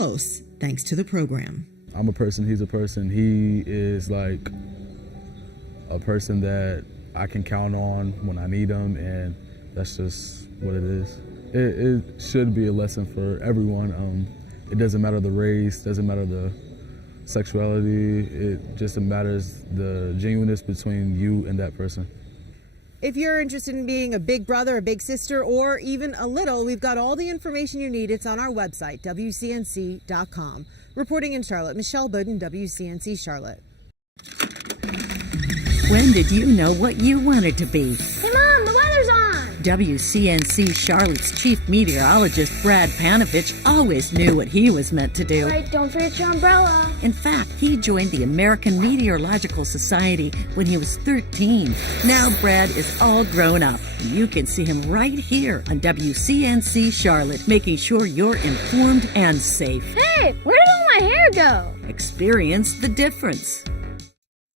close thanks to the program. I'm a person, he's a person. He is like a person that I can count on when I need him, and that's just what it is. It should be a lesson for everyone. It doesn't matter the race, doesn't matter the sexuality, it just matters the genuineness between you and that person. If you're interested in being a big brother, a big sister, or even a little, we've got all the information you need. It's on our website, WCNC.com. Reporting in Charlotte, Michelle Bowden, WCNC Charlotte. When did you know what you wanted to be? Hey, Mom, the weather's on! WCNC Charlotte's chief meteorologist, Brad Panovich, always knew what he was meant to do. Right, don't forget your umbrella. In fact, he joined the American Meteorological Society when he was 13. Now Brad is all grown up. You can see him right here on WCNC Charlotte, making sure you're informed and safe. Hey, where did all my hair go? Experience the difference.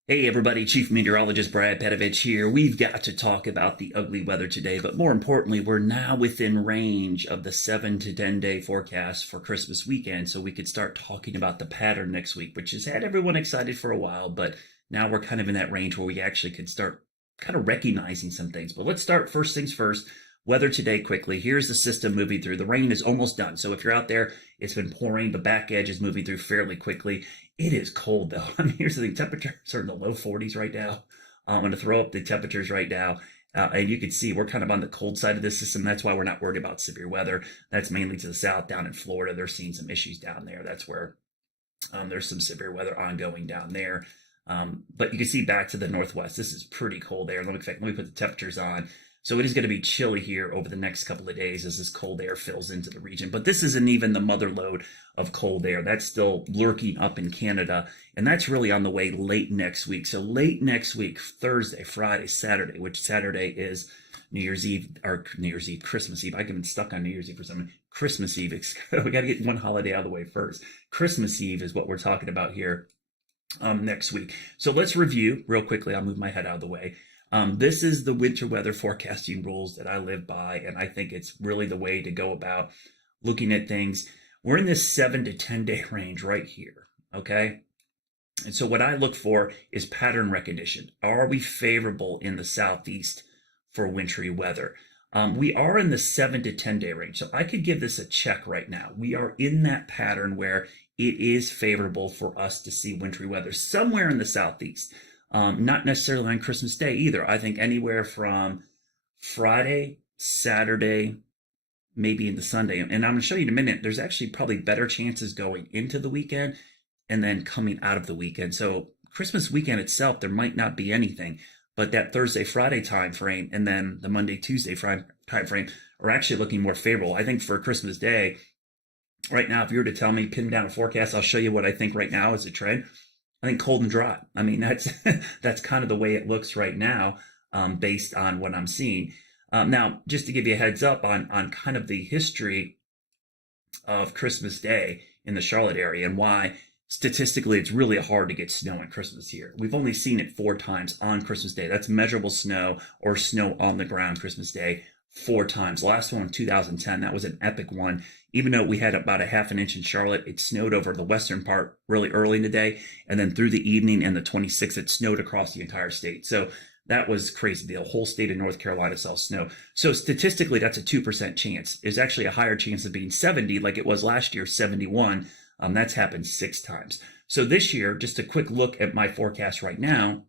Hey everybody, Chief Meteorologist Brad Panovich here. We've got to talk about the ugly weather today, but more importantly, we're now within range of the 7 to 10 day forecast for Christmas weekend, so we could start talking about the pattern next week, which has had everyone excited for a while, but now we're kind of in that range where we actually could start kind of recognizing some things. But let's start first things first. Weather today quickly. Here's the system moving through. The rain is almost done. So if you're out there, it's been pouring. The back edge is moving through fairly quickly. It is cold though. I mean, here's the thing. Temperatures are in the low 40s right now. I'm going to throw up the temperatures right now. And you can see we're kind of on the cold side of this system. That's why we're not worried about severe weather. That's mainly to the south down in Florida. They're seeing some issues down there. That's where there's some severe weather ongoing down there. But you can see back to the northwest. This is pretty cold air. Let me put the temperatures on. So it is going to be chilly here over the next couple of days as this cold air fills into the region. But this isn't even the mother load of cold air. That's still lurking up in Canada. And that's really on the way late next week. So late next week, Thursday, Friday, Saturday, which Saturday is Christmas Eve. I get stuck on New Year's Eve for some reason. Christmas Eve. We got to get one holiday out of the way first. Christmas Eve is what we're talking about here next week. So let's review real quickly. I'll move my head out of the way. This is the winter weather forecasting rules that I live by, and I think it's really the way to go about looking at things. We're in this 7 to 10 day range right here, okay? And so what I look for is pattern recognition. Are we favorable in the southeast for wintry weather? We are in the 7 to 10 day range, so I could give this a check right now. We are in that pattern where it is favorable for us to see wintry weather somewhere in the southeast. Not necessarily on Christmas Day either. I think anywhere from Friday, Saturday, maybe into Sunday. And I'm going to show you in a minute, there's actually probably better chances going into the weekend and then coming out of the weekend. So Christmas weekend itself, there might not be anything, but that Thursday, Friday time frame and then the Monday, Tuesday time frame are actually looking more favorable. I think for Christmas Day, right now, if you were to tell me, pin down a forecast, I'll show you what I think right now is a trend. I think cold and dry. I mean, that's kind of the way it looks right now, based on what I'm seeing. Now, just to give you a heads up on kind of the history of Christmas Day in the Charlotte area and why statistically it's really hard to get snow on Christmas here. We've only seen it 4 times on Christmas Day. That's measurable snow or snow on the ground Christmas Day 4 times. Last one in 2010, that was an epic one. Even though we had about a half an inch in Charlotte, it snowed over the western part really early in the day. And then through the evening and the 26th, it snowed across the entire state. So that was crazy. The whole state of North Carolina saw snow. So statistically, that's a 2% chance. There's actually a higher chance of being 70 like it was last year, 71. That's happened 6 times. So this year, just a quick look at my forecast right now,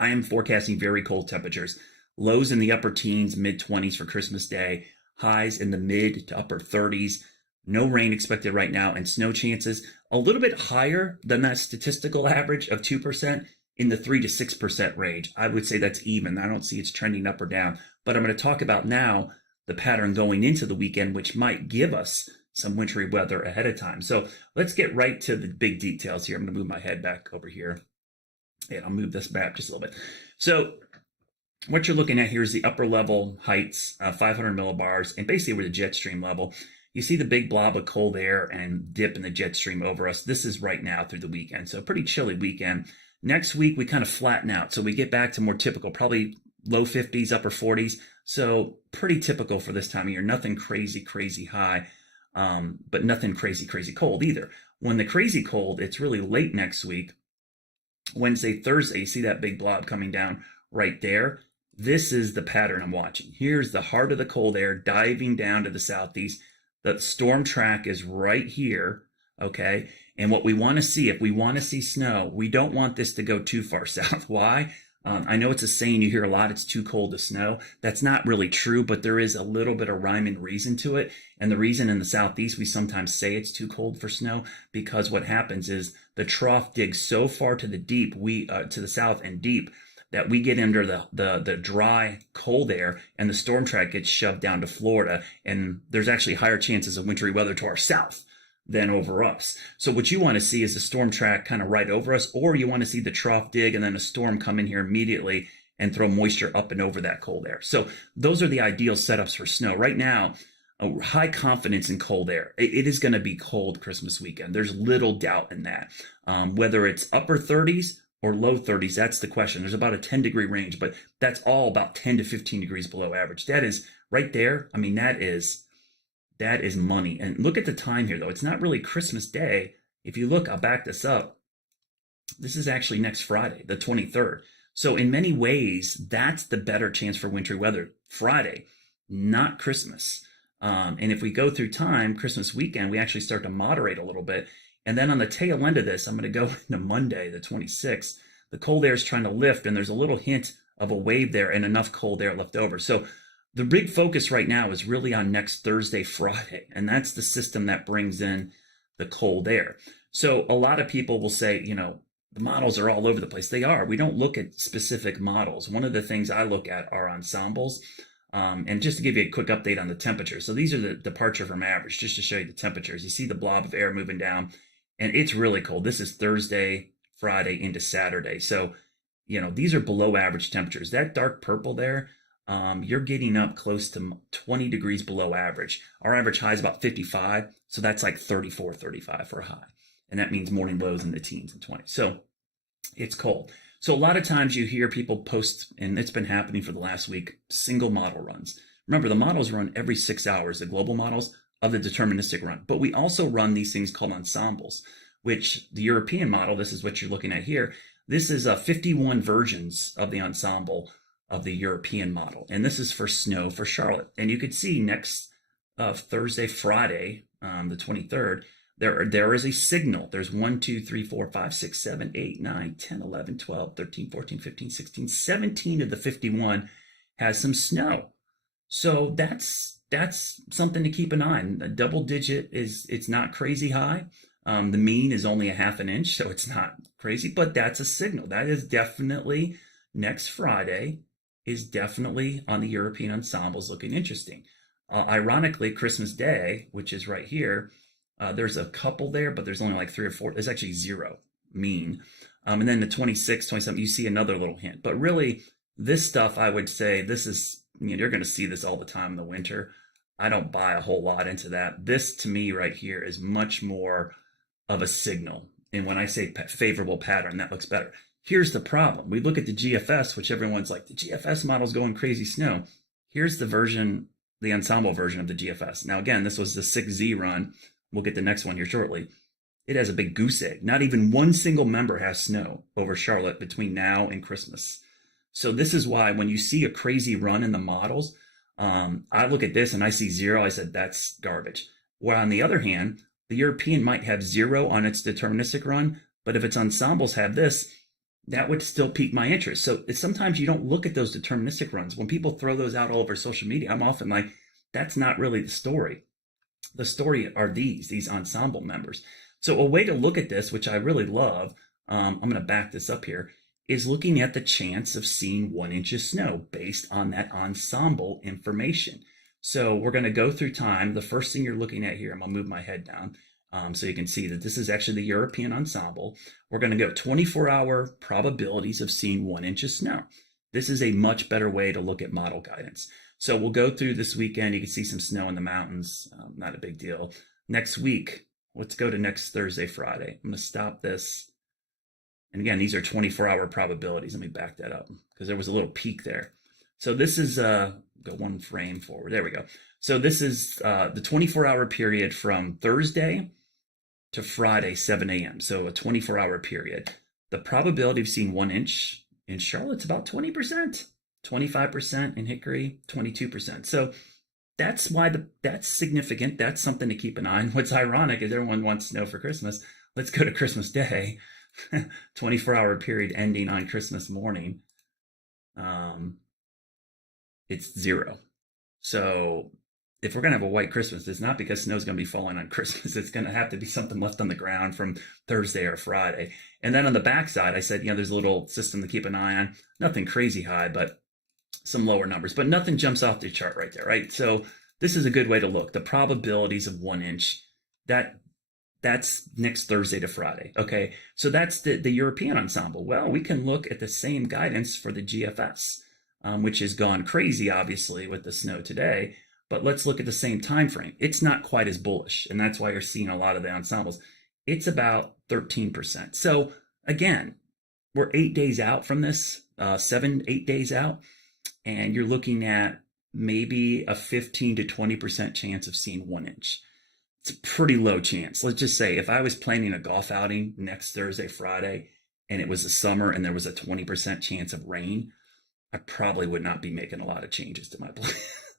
I am forecasting very cold temperatures. Lows in the upper teens, mid-20s for Christmas Day. Highs in the mid to upper 30s. No rain expected right now, and snow chances a little bit higher than that statistical average of 2% in the 3 to 6% range. I would say that's even. I don't see it's trending up or down. But I'm going to talk about now the pattern going into the weekend, which might give us some wintry weather ahead of time. So let's get right to the big details here. I'm going to move my head back over here, and I'll move this map just a little bit. So what you're looking at here is the upper level heights, 500 millibars, and basically we're the jet stream level. You see the big blob of cold air and dip in the jet stream over us. This is right now through the weekend, so a pretty chilly weekend. Next week, we kind of flatten out, so we get back to more typical, probably low 50s, upper 40s, so pretty typical for this time of year. Nothing crazy high. but nothing crazy cold either. When the crazy cold, it's really late next week, Wednesday, Thursday. You see that big blob coming down right there? This is the pattern I'm watching. Here's the heart of the cold air diving down to the southeast. The storm track is right here, okay? And what we want to see, if we want to see snow, we don't want this to go too far south. Why? I know it's a saying you hear a lot, it's too cold to snow. That's not really true, but there is a little bit of rhyme and reason to it. And the reason in the southeast we sometimes say it's too cold for snow, because what happens is the trough digs so far to the deep, to the south and deep, that we get under the dry, cold air, and the storm track gets shoved down to Florida, and there's actually higher chances of wintry weather to our south than over us. So what you want to see is the storm track kind of right over us, or you want to see the trough dig and then a storm come in here immediately and throw moisture up and over that cold air. So those are the ideal setups for snow. Right now, high confidence in cold air. It is going to be cold Christmas weekend. There's little doubt in that. Whether it's upper 30s or low 30s, that's the question. There's about a 10-degree range, but that's all about 10 to 15 degrees below average. That is right there. I mean, that is money. And look at the time here, though. It's not really Christmas Day. If you look, I'll back this up. This is actually next Friday, the 23rd. So in many ways, that's the better chance for wintry weather. Friday, not Christmas. And if we go through time, Christmas weekend, we actually start to moderate a little bit. And then on the tail end of this, I'm going to go into Monday, the 26th. The cold air is trying to lift, and there's a little hint of a wave there and enough cold air left over. So the big focus right now is really on next Thursday, Friday, and that's the system that brings in the cold air. So a lot of people will say, the models are all over the place. They are. We don't look at specific models. One of the things I look at are ensembles. And just to give you a quick update on the temperature. So these are the departure from average, just to show you the temperatures. You see the blob of air moving down, and it's really cold. This is Thursday, Friday into Saturday. So, these are below average temperatures. That dark purple there, you're getting up close to 20 degrees below average. Our average high is about 55. So that's like 34, 35 for a high. And that means morning lows in the teens and 20s. So it's cold. So a lot of times you hear people post, and it's been happening for the last week, single model runs. Remember, the models run every 6 hours, the global models of the deterministic run. But we also run these things called ensembles, which the European model, this is what you're looking at here. This is 51 versions of the ensemble of the European model. And this is for snow for Charlotte. And you could see next Thursday, Friday, the 23rd, there is a signal. There's 1, 2, 3, 4, 5, 6, 7, 8, 9, 10, 11, 12, 13, 14, 15, 16, 17 of the 51 has some snow. So that's something to keep an eye on. A double digit it's not crazy high. The mean is only a half an inch, so it's not crazy, but that's a signal. That is definitely next Friday is definitely on the European ensembles looking interesting. Ironically, Christmas Day, which is right here, there's a couple there, but there's only like 3 or 4. There's actually 0 mean. And then the 26, 27, you see another little hint. But really, this stuff, I would say, this is, you're going to see this all the time in the winter. I don't buy a whole lot into that. This, to me, right here is much more of a signal. And when I say favorable pattern, that looks better. Here's the problem. We look at the GFS, which everyone's like, the GFS model's going crazy snow. Here's the version, the ensemble version of the GFS. Now, again, this was the 6Z run. We'll get the next one here shortly. It has a big goose egg. Not even one single member has snow over Charlotte between now and Christmas. So this is why when you see a crazy run in the models, I look at this and I see 0. I said, that's garbage. While on the other hand, the European might have 0 on its deterministic run, but if its ensembles have this, that would still pique my interest. So sometimes you don't look at those deterministic runs. When people throw those out all over social media, I'm often like, that's not really the story. The story are these ensemble members. So a way to look at this, which I really love, I'm going to back this up here, is looking at the chance of seeing 1 inch of snow based on that ensemble information. So we're going to go through time. The first thing you're looking at here, I'm going to move my head down so you can see that this is actually the European ensemble. We're going to go 24-hour probabilities of seeing 1 inch of snow. This is a much better way to look at model guidance. So we'll go through this weekend. You can see some snow in the mountains. Not a big deal. Next week, let's go to next Thursday, Friday. I'm going to stop this. And again, these are 24-hour probabilities. Let me back that up because there was a little peak there. So this is, go one frame forward. There we go. So this is the 24-hour period from Thursday to Friday, 7 a.m. So a 24-hour period. The probability of seeing 1 inch in Charlotte's about 20%, 25% in Hickory, 22%. So that's why that's significant. That's something to keep an eye on. What's ironic is everyone wants snow for Christmas. Let's go to Christmas Day, 24-hour period ending on Christmas morning. It's 0. So if we're going to have a white Christmas, it's not because snow's going to be falling on Christmas. It's going to have to be something left on the ground from Thursday or Friday. And then on the backside, I said, there's a little system to keep an eye on. Nothing crazy high, but some lower numbers. But nothing jumps off the chart right there, right? So this is a good way to look. The probabilities of 1 inch, that's next Thursday to Friday. Okay, so that's the European ensemble. Well, we can look at the same guidance for the GFS, which has gone crazy, obviously, with the snow today. But let's look at the same time frame. It's not quite as bullish, and that's why you're seeing a lot of the ensembles. It's about 13%. So again, we're 8 days out from this, 8 days out, and you're looking at maybe a 15 to 20% chance of seeing 1 inch. It's a pretty low chance. Let's just say if I was planning a golf outing next Thursday, Friday, and it was the summer and there was a 20% chance of rain, I probably would not be making a lot of changes to my plan.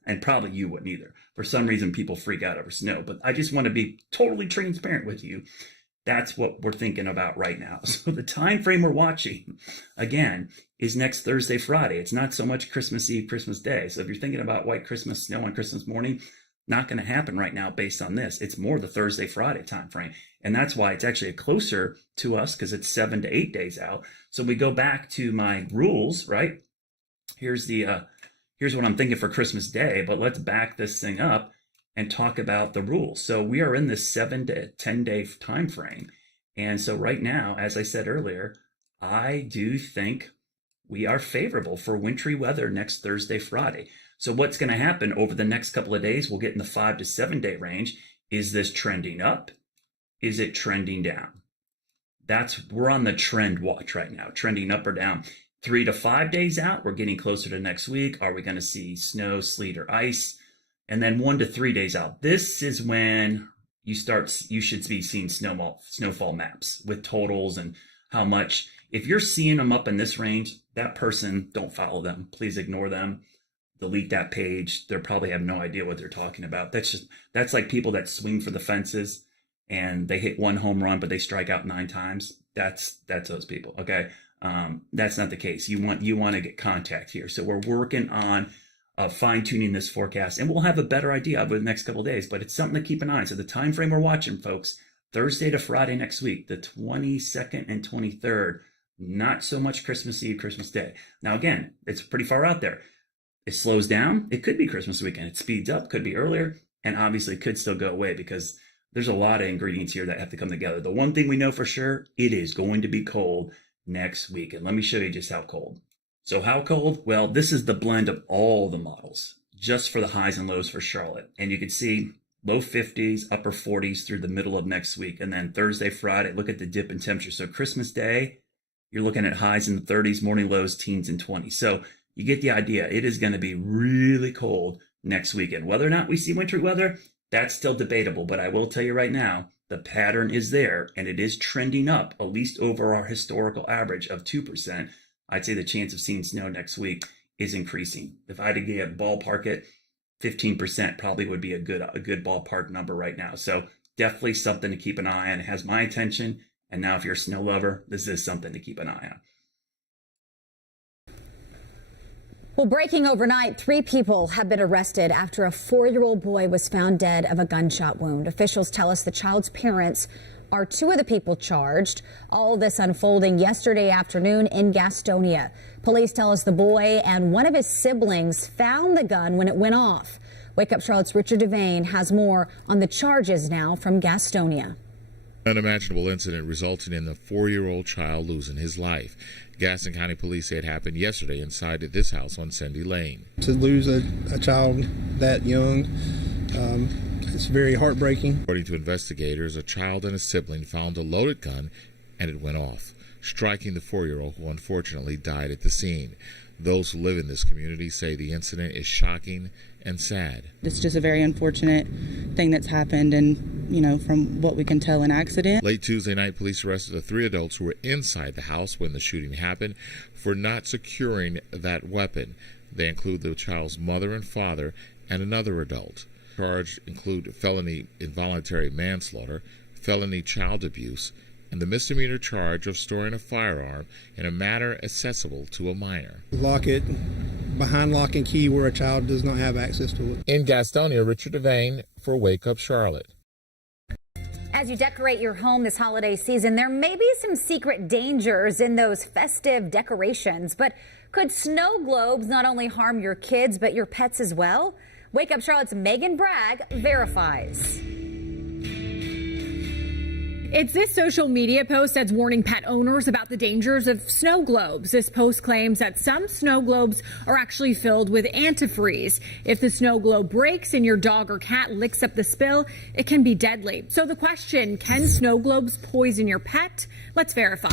And probably you wouldn't either. For some reason, people freak out over snow. But I just want to be totally transparent with you. That's what we're thinking about right now. So the time frame we're watching, again, is next Thursday, Friday. It's not so much Christmas Eve, Christmas Day. So if you're thinking about white Christmas, snow on Christmas morning, not going to happen right now based on this. It's more the Thursday, Friday time frame. And that's why it's actually closer to us, because it's 7 to 8 days out. So we go back to my rules, right? Here's what I'm thinking for Christmas Day, but let's back this thing up and talk about the rules. So we are in this 7 to 10 day time frame. And so right now, as I said earlier, I do think we are favorable for wintry weather next Thursday, Friday. So what's going to happen over the next couple of days, we'll get in the 5 to 7 day range. Is this trending up? Is it trending down? We're on the trend watch right now, trending up or down. 3 to 5 days out, we're getting closer to next week. Are we going to see snow, sleet, or ice? And then 1 to 3 days out, this is when you should be seeing snowfall maps with totals and how much. If you're seeing them up in this range, that person, don't follow them. Please ignore them. Delete that page. They probably have no idea what they're talking about. That's like people that swing for the fences and they hit 1 home run, but they strike out 9 times. That's those people. Okay. That's not the case. You want to get contact here. So we're working on fine tuning this forecast, and we'll have a better idea over the next couple of days, but it's something to keep an eye on. So the time frame we're watching, folks, Thursday to Friday next week, the 22nd and 23rd, not so much Christmas Eve, Christmas Day. Now, again, it's pretty far out there. It slows down. It could be Christmas weekend. It speeds up, could be earlier, and obviously could still go away because there's a lot of ingredients here that have to come together. The one thing we know for sure, it is going to be cold next week. And let me show you just how cold. So how cold? Well, this is the blend of all the models, just for the highs and lows for Charlotte. And you can see low 50s, upper 40s through the middle of next week. And then Thursday, Friday, look at the dip in temperature. So Christmas Day, you're looking at highs in the 30s, morning lows, teens and 20s. So you get the idea. It is going to be really cold next weekend. Whether or not we see wintry weather, that's still debatable. But I will tell you right now, the pattern is there, and it is trending up, at least over our historical average of 2%. I'd say the chance of seeing snow next week is increasing. If I had to ballpark it, 15% probably would be a good ballpark number right now. So definitely something to keep an eye on. It has my attention. And now if you're a snow lover, this is something to keep an eye on. Well, breaking overnight, 3 people have been arrested after a 4-year-old boy was found dead of a gunshot wound. Officials tell us the child's parents are 2 of the people charged. All of this unfolding yesterday afternoon in Gastonia. Police tell us the boy and one of his siblings found the gun when it went off. Wake Up Charlotte's Richard Devane has more on the charges now from Gastonia. Unimaginable incident resulting in the 4-year-old child losing his life. Gaston County Police say it happened yesterday inside this house on Cindy Lane. To lose a child that young, it's very heartbreaking. According to investigators, a child and a sibling found a loaded gun and it went off, striking the 4-year-old who unfortunately died at the scene. Those who live in this community say the incident is shocking and sad. It's just a very unfortunate thing that's happened, and, from what we can tell, an accident. Late Tuesday night, police arrested the 3 adults who were inside the house when the shooting happened for not securing that weapon. They include the child's mother and father and another adult. Charged include felony involuntary manslaughter, felony child abuse, and the misdemeanor charge of storing a firearm in a manner accessible to a minor. Lock it behind lock and key where a child does not have access to it. In Gastonia, Richard Devane for Wake Up Charlotte. As you decorate your home this holiday season, there may be some secret dangers in those festive decorations, but could snow globes not only harm your kids but your pets as well? Wake Up Charlotte's Megan Bragg verifies. It's this social media post that's warning pet owners about the dangers of snow globes. This post claims that some snow globes are actually filled with antifreeze. If the snow globe breaks and your dog or cat licks up the spill, it can be deadly. So the question, can snow globes poison your pet? Let's verify.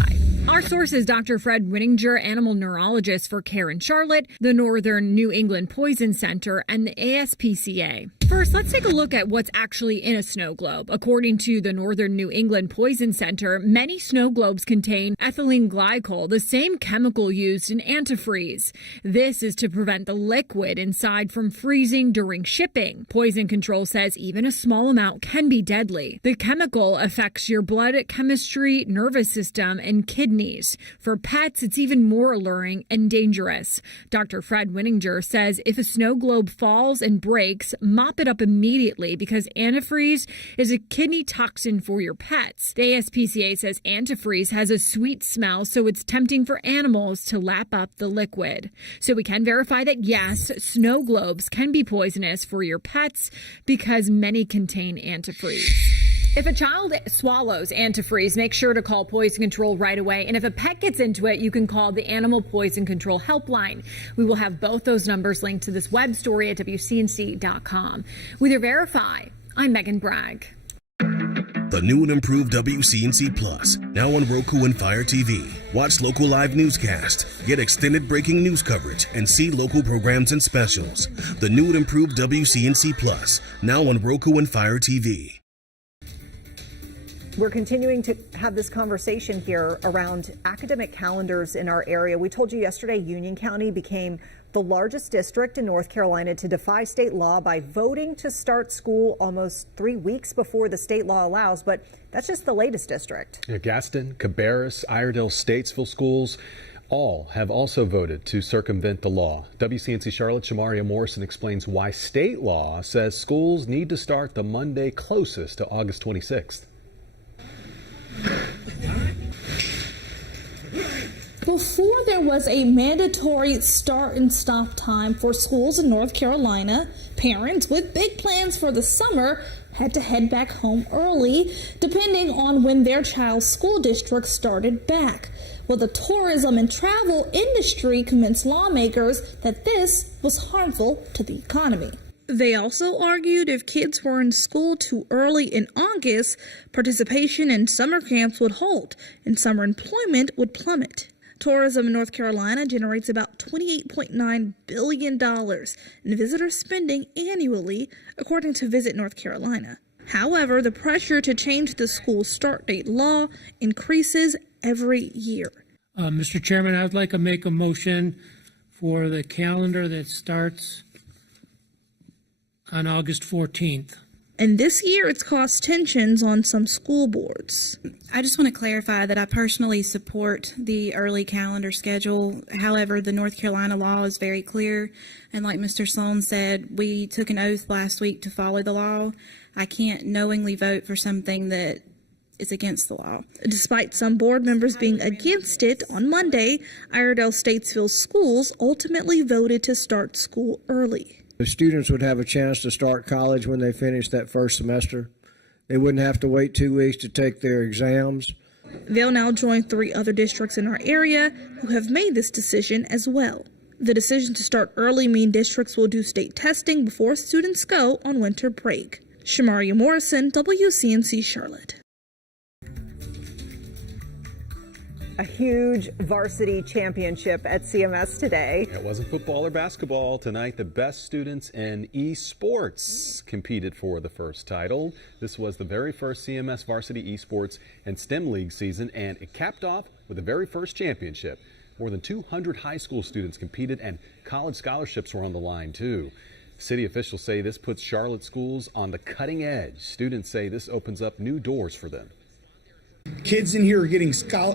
Our source is Dr. Fred Winninger, animal neurologist for Care in Charlotte, the Northern New England Poison Center, and the ASPCA. First, let's take a look at what's actually in a snow globe. According to the Northern New England Poison Center, many snow globes contain ethylene glycol, the same chemical used in antifreeze. This is to prevent the liquid inside from freezing during shipping. Poison Control says even a small amount can be deadly. The chemical affects your blood chemistry, nervous system, and kidneys. For pets, it's even more alluring and dangerous. Dr. Fred Winninger says if a snow globe falls and breaks, mop it up immediately because antifreeze is a kidney toxin for your pets. The ASPCA says antifreeze has a sweet smell, so it's tempting for animals to lap up the liquid. So we can verify that yes, snow globes can be poisonous for your pets because many contain antifreeze. If a child swallows antifreeze, make sure to call Poison Control right away. And if a pet gets into it, you can call the Animal Poison Control Helpline. We will have both those numbers linked to this web story at WCNC.com. With your Verify, I'm Megan Bragg. The new and improved WCNC Plus, now on Roku and Fire TV. Watch local live newscast, get extended breaking news coverage, and see local programs and specials. The new and improved WCNC Plus, now on Roku and Fire TV. We're continuing to have this conversation here around academic calendars in our area. We told you yesterday Union County became the largest district in North Carolina to defy state law by voting to start school almost 3 weeks before the state law allows, but that's just the latest district. Yeah, Gaston, Cabarrus, Iredell, Statesville schools all have also voted to circumvent the law. WCNC Charlotte Shamaria Morrison explains why state law says schools need to start the Monday closest to August 26th. Before there was a mandatory start and stop time for schools in North Carolina, parents with big plans for the summer had to head back home early, depending on when their child's school district started back. Well, the tourism and travel industry convinced lawmakers that this was harmful to the economy. They also argued if kids were in school too early in August, participation in summer camps would halt and summer employment would plummet. Tourism in North Carolina generates about $28.9 billion in visitor spending annually, according to Visit North Carolina. However, the pressure to change the school start date law increases every year. Mr. Chairman, I would like to make a motion for the calendar that starts on August 14th. And this year it's caused tensions on some school boards. I just want to clarify that I personally support the early calendar schedule. However, the North Carolina law is very clear. And like Mr. Sloan said, we took an oath last week to follow the law. I can't knowingly vote for something that is against the law. Despite some board members being against it, on Monday, Iredell Statesville schools ultimately voted to start school early. The students would have a chance to start college when they finish that first semester. They wouldn't have to wait 2 weeks to take their exams. They'll now join 3 other districts in our area who have made this decision as well. The decision to start early means districts will do state testing before students go on winter break. Shamaria Morrison, WCNC Charlotte. A huge varsity championship at CMS today. It wasn't football or basketball. Tonight, the best students in Esports competed for the first title. This was the very first CMS varsity Esports and STEM League season, and it capped off with the very first championship. More than 200 high school students competed, and college scholarships were on the line, too. City officials say this puts Charlotte schools on the cutting edge. Students say this opens up new doors for them. Kids in here are getting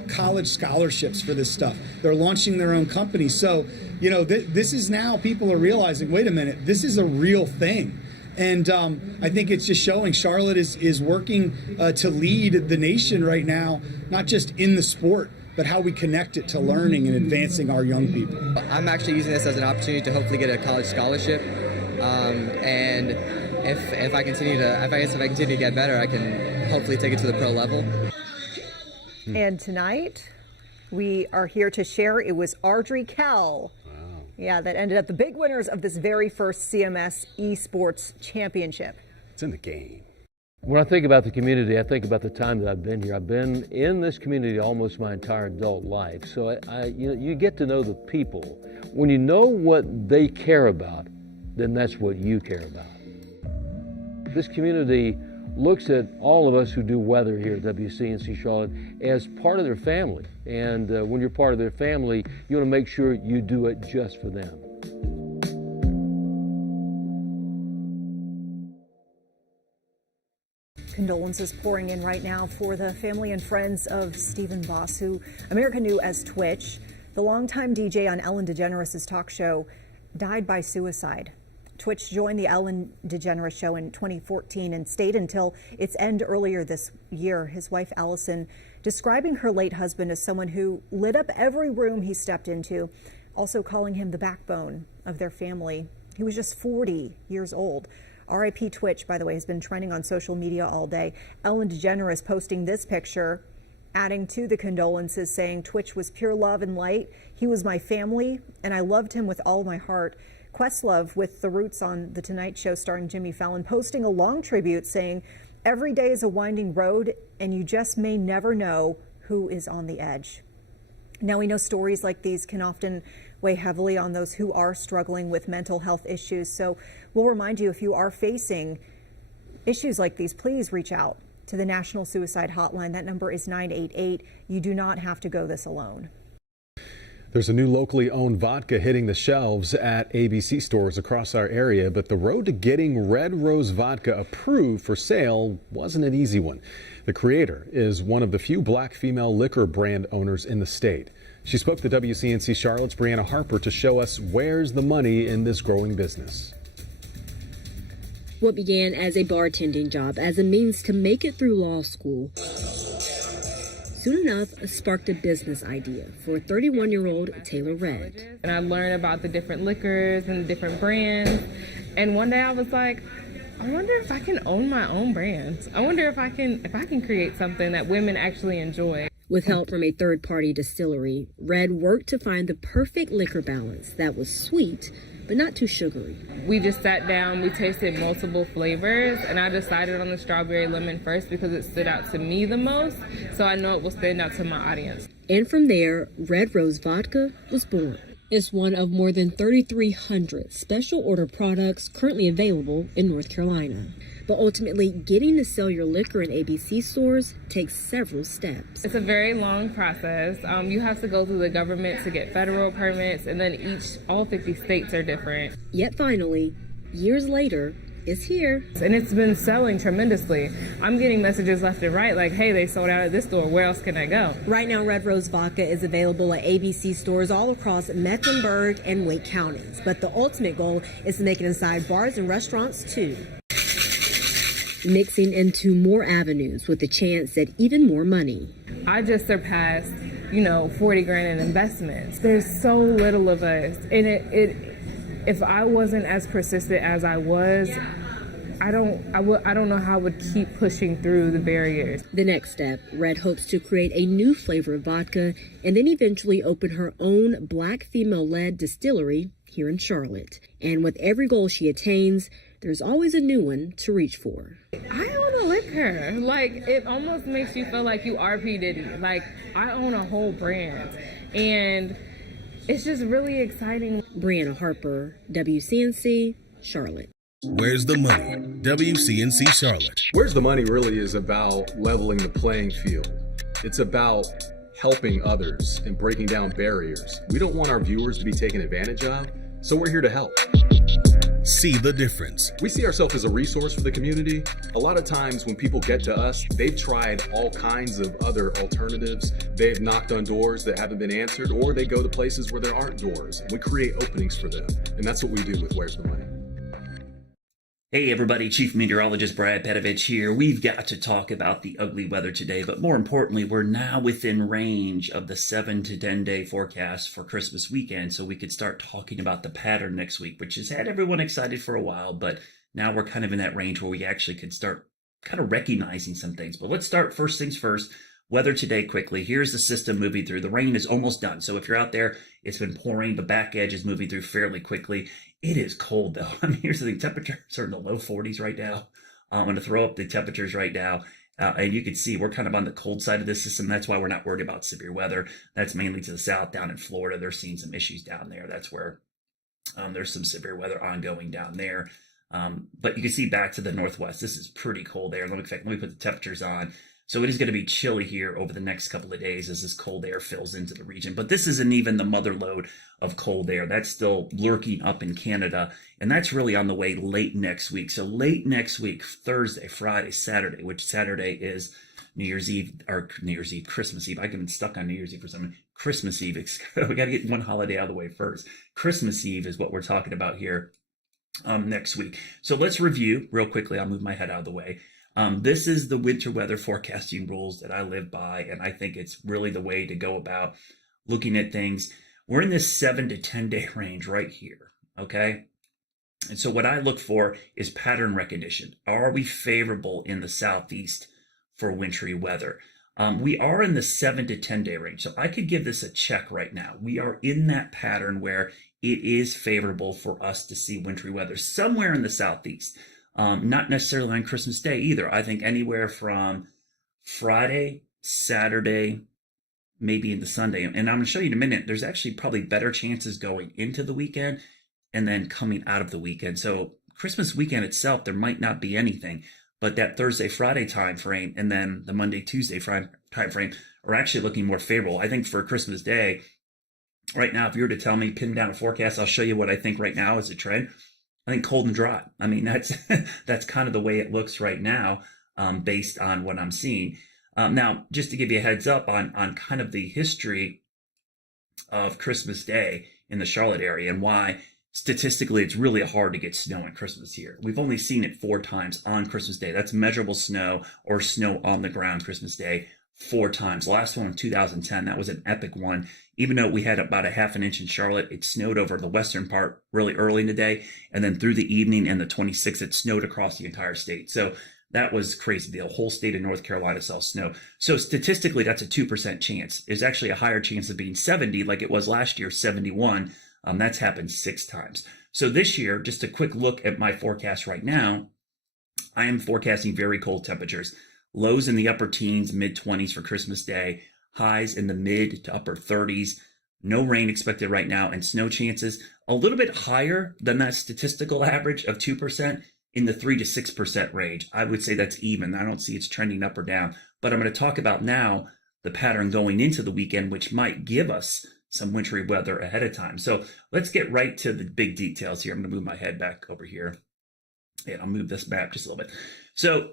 college scholarships for this stuff. They're launching their own companies. So, you know, this is now people are realizing, wait a minute, this is a real thing. And I think it's just showing Charlotte is working to lead the nation right now, not just in the sport, but how we connect it to learning and advancing our young people. I'm actually using this as an opportunity to hopefully get a college scholarship. And if I continue to get better, I can hopefully take it to the pro level. And tonight, we are here to share it was Audrey Kell. Wow. Yeah, that ended up the big winners of this very first CMS Esports Championship. It's in the game. When I think about the community, I think about the time that I've been here. I've been in this community almost my entire adult life. So you get to know the people. When you know what they care about, then that's what you care about. This community looks at all of us who do weather here at WCNC Charlotte as part of their family. And when you're part of their family, you want to make sure you do it just for them. Condolences pouring in right now for the family and friends of Stephen Voss, who America knew as Twitch. The longtime DJ on Ellen DeGeneres' talk show died by suicide. Twitch joined the Ellen DeGeneres show in 2014 and stayed until its end earlier this year. His wife, Allison, describing her late husband as someone who lit up every room he stepped into, also calling him the backbone of their family. He was just 40 years old. R.I.P. Twitch, by the way, has been trending on social media all day. Ellen DeGeneres posting this picture, adding to the condolences, saying Twitch was pure love and light. He was my family, and I loved him with all my heart. Questlove with The Roots on The Tonight Show starring Jimmy Fallon posting a long tribute saying, every day is a winding road and you just may never know who is on the edge. Now we know stories like these can often weigh heavily on those who are struggling with mental health issues. So we'll remind you, if you are facing issues like these, please reach out to the National Suicide Hotline. That number is 988. You do not have to go this alone. There's a new locally owned vodka hitting the shelves at ABC stores across our area, but the road to getting Red Rose vodka approved for sale wasn't an easy one. The creator is one of the few black female liquor brand owners in the state. She spoke to WCNC Charlotte's Brianna Harper to show us where's the money in this growing business. What began as a bartending job as a means to make it through law school soon enough sparked a business idea for 31-year-old Taylor Red. And I learned about the different liquors and the different brands. And one day I was like, I wonder if I can own my own brands. I wonder if I can create something that women actually enjoy. With help from a third-party distillery, Red worked to find the perfect liquor balance that was sweet but not too sugary. We just sat down, we tasted multiple flavors, and I decided on the strawberry lemon first because it stood out to me the most, so I know it will stand out to my audience. And from there, Red Rose Vodka was born. It's one of more than 3,300 special order products currently available in North Carolina. But ultimately, getting to sell your liquor in ABC stores takes several steps. It's a very long process. You have to go through the government to get federal permits, and then all 50 states are different. Yet finally, years later, it's here. And it's been selling tremendously. I'm getting messages left and right like, hey, they sold out at this store. Where else can I go? Right now, Red Rose Vodka is available at ABC stores all across Mecklenburg and Wake counties. But the ultimate goal is to make it inside bars and restaurants, too. Mixing into more avenues with the chance at even more money. I just surpassed, 40 grand in investments. There's so little of us. And if I wasn't as persistent as I was, I don't know how I would keep pushing through the barriers. The next step, Red hopes to create a new flavor of vodka and then eventually open her own black female-led distillery here in Charlotte. And with every goal she attains, there's always a new one to reach for. I own a liquor. Like, it almost makes you feel like you are P. Diddy. Like, I own a whole brand. And it's just really exciting. Brianna Harper, WCNC, Charlotte. Where's the money? WCNC Charlotte. Where's the Money really is about leveling the playing field. It's about helping others and breaking down barriers. We don't want our viewers to be taken advantage of, so we're here to help. See the difference. We see ourselves as a resource for the community. A lot of times when people get to us, they've tried all kinds of other alternatives. They've knocked on doors that haven't been answered, or they go to places where there aren't doors. We create openings for them, and that's what we do with Where's the Money. Hey everybody, Chief Meteorologist Brad Petovich here. We've got to talk about the ugly weather today, but more importantly, we're now within range of the 7 to 10 day forecast for Christmas weekend, so we could start talking about the pattern next week, which has had everyone excited for a while, but now we're kind of in that range where we actually could start kind of recognizing some things. But let's start first things first. Weather today quickly. Here's the system moving through. The rain is almost done. So if you're out there, it's been pouring. The back edge is moving through fairly quickly. It is cold though. I mean, here's the thing. Temperatures are in the low 40s right now. I'm going to throw up the temperatures right now. And you can see we're kind of on the cold side of this system. That's why we're not worried about severe weather. That's mainly to the south down in Florida. They're seeing some issues down there. That's where there's some severe weather ongoing down there. But you can see back to the northwest. This is pretty cold there. Let me put the temperatures on. So it is going to be chilly here over the next couple of days as this cold air fills into the region. But this isn't even the mother lode of cold air. That's still lurking up in Canada. And that's really on the way late next week. So late next week, Thursday, Friday, Saturday, which Saturday is New Year's Eve, Christmas Eve. I've been stuck on New Year's Eve for some Christmas Eve. We got to get one holiday out of the way first. Christmas Eve is what we're talking about here next week. So let's review real quickly. I'll move my head out of the way. This is the winter weather forecasting rules that I live by, and I think it's really the way to go about looking at things. We're in this 7 to 10 day range right here, okay? And so what I look for is pattern recognition. Are we favorable in the southeast for wintry weather? We are in the 7 to 10 day range, so I could give this a check right now. We are in that pattern where it is favorable for us to see wintry weather somewhere in the southeast. Not necessarily on Christmas Day either. I think anywhere from Friday, Saturday, maybe into Sunday. And I'm going to show you in a minute, there's actually probably better chances going into the weekend and then coming out of the weekend. So Christmas weekend itself, there might not be anything, but that Thursday, Friday time frame and then the Monday, Tuesday time frame are actually looking more favorable. I think for Christmas Day, right now, if you were to tell me, pin down a forecast, I'll show you what I think right now is a trend. I think cold and dry. I mean, that's kind of the way it looks right now, based on what I'm seeing. Now, just to give you a heads up on kind of the history of Christmas Day in the Charlotte area and why statistically it's really hard to get snow on Christmas here. We've only seen it 4 times on Christmas Day. That's measurable snow or snow on the ground Christmas Day 4 times. The last one in 2010, that was an epic one. Even though we had about a half an inch in Charlotte, it snowed over the western part really early in the day. And then through the evening and the 26th, it snowed across the entire state. So that was crazy. The whole state of North Carolina saw snow. So statistically, that's a 2% chance. There's actually a higher chance of being 70 like it was last year, 71. That's happened 6 times. So this year, just a quick look at my forecast right now, I am forecasting very cold temperatures. Lows in the upper teens, mid-20s for Christmas Day. Highs in the mid to upper 30s. No rain expected right now, and snow chances a little bit higher than that statistical average of 2% in the 3 to 6% range. I would say that's even. I don't see it's trending up or down. But I'm going to talk about now the pattern going into the weekend, which might give us some wintry weather ahead of time. So let's get right to the big details here. I'm going to move my head back over here. And I'll move this map just a little bit. So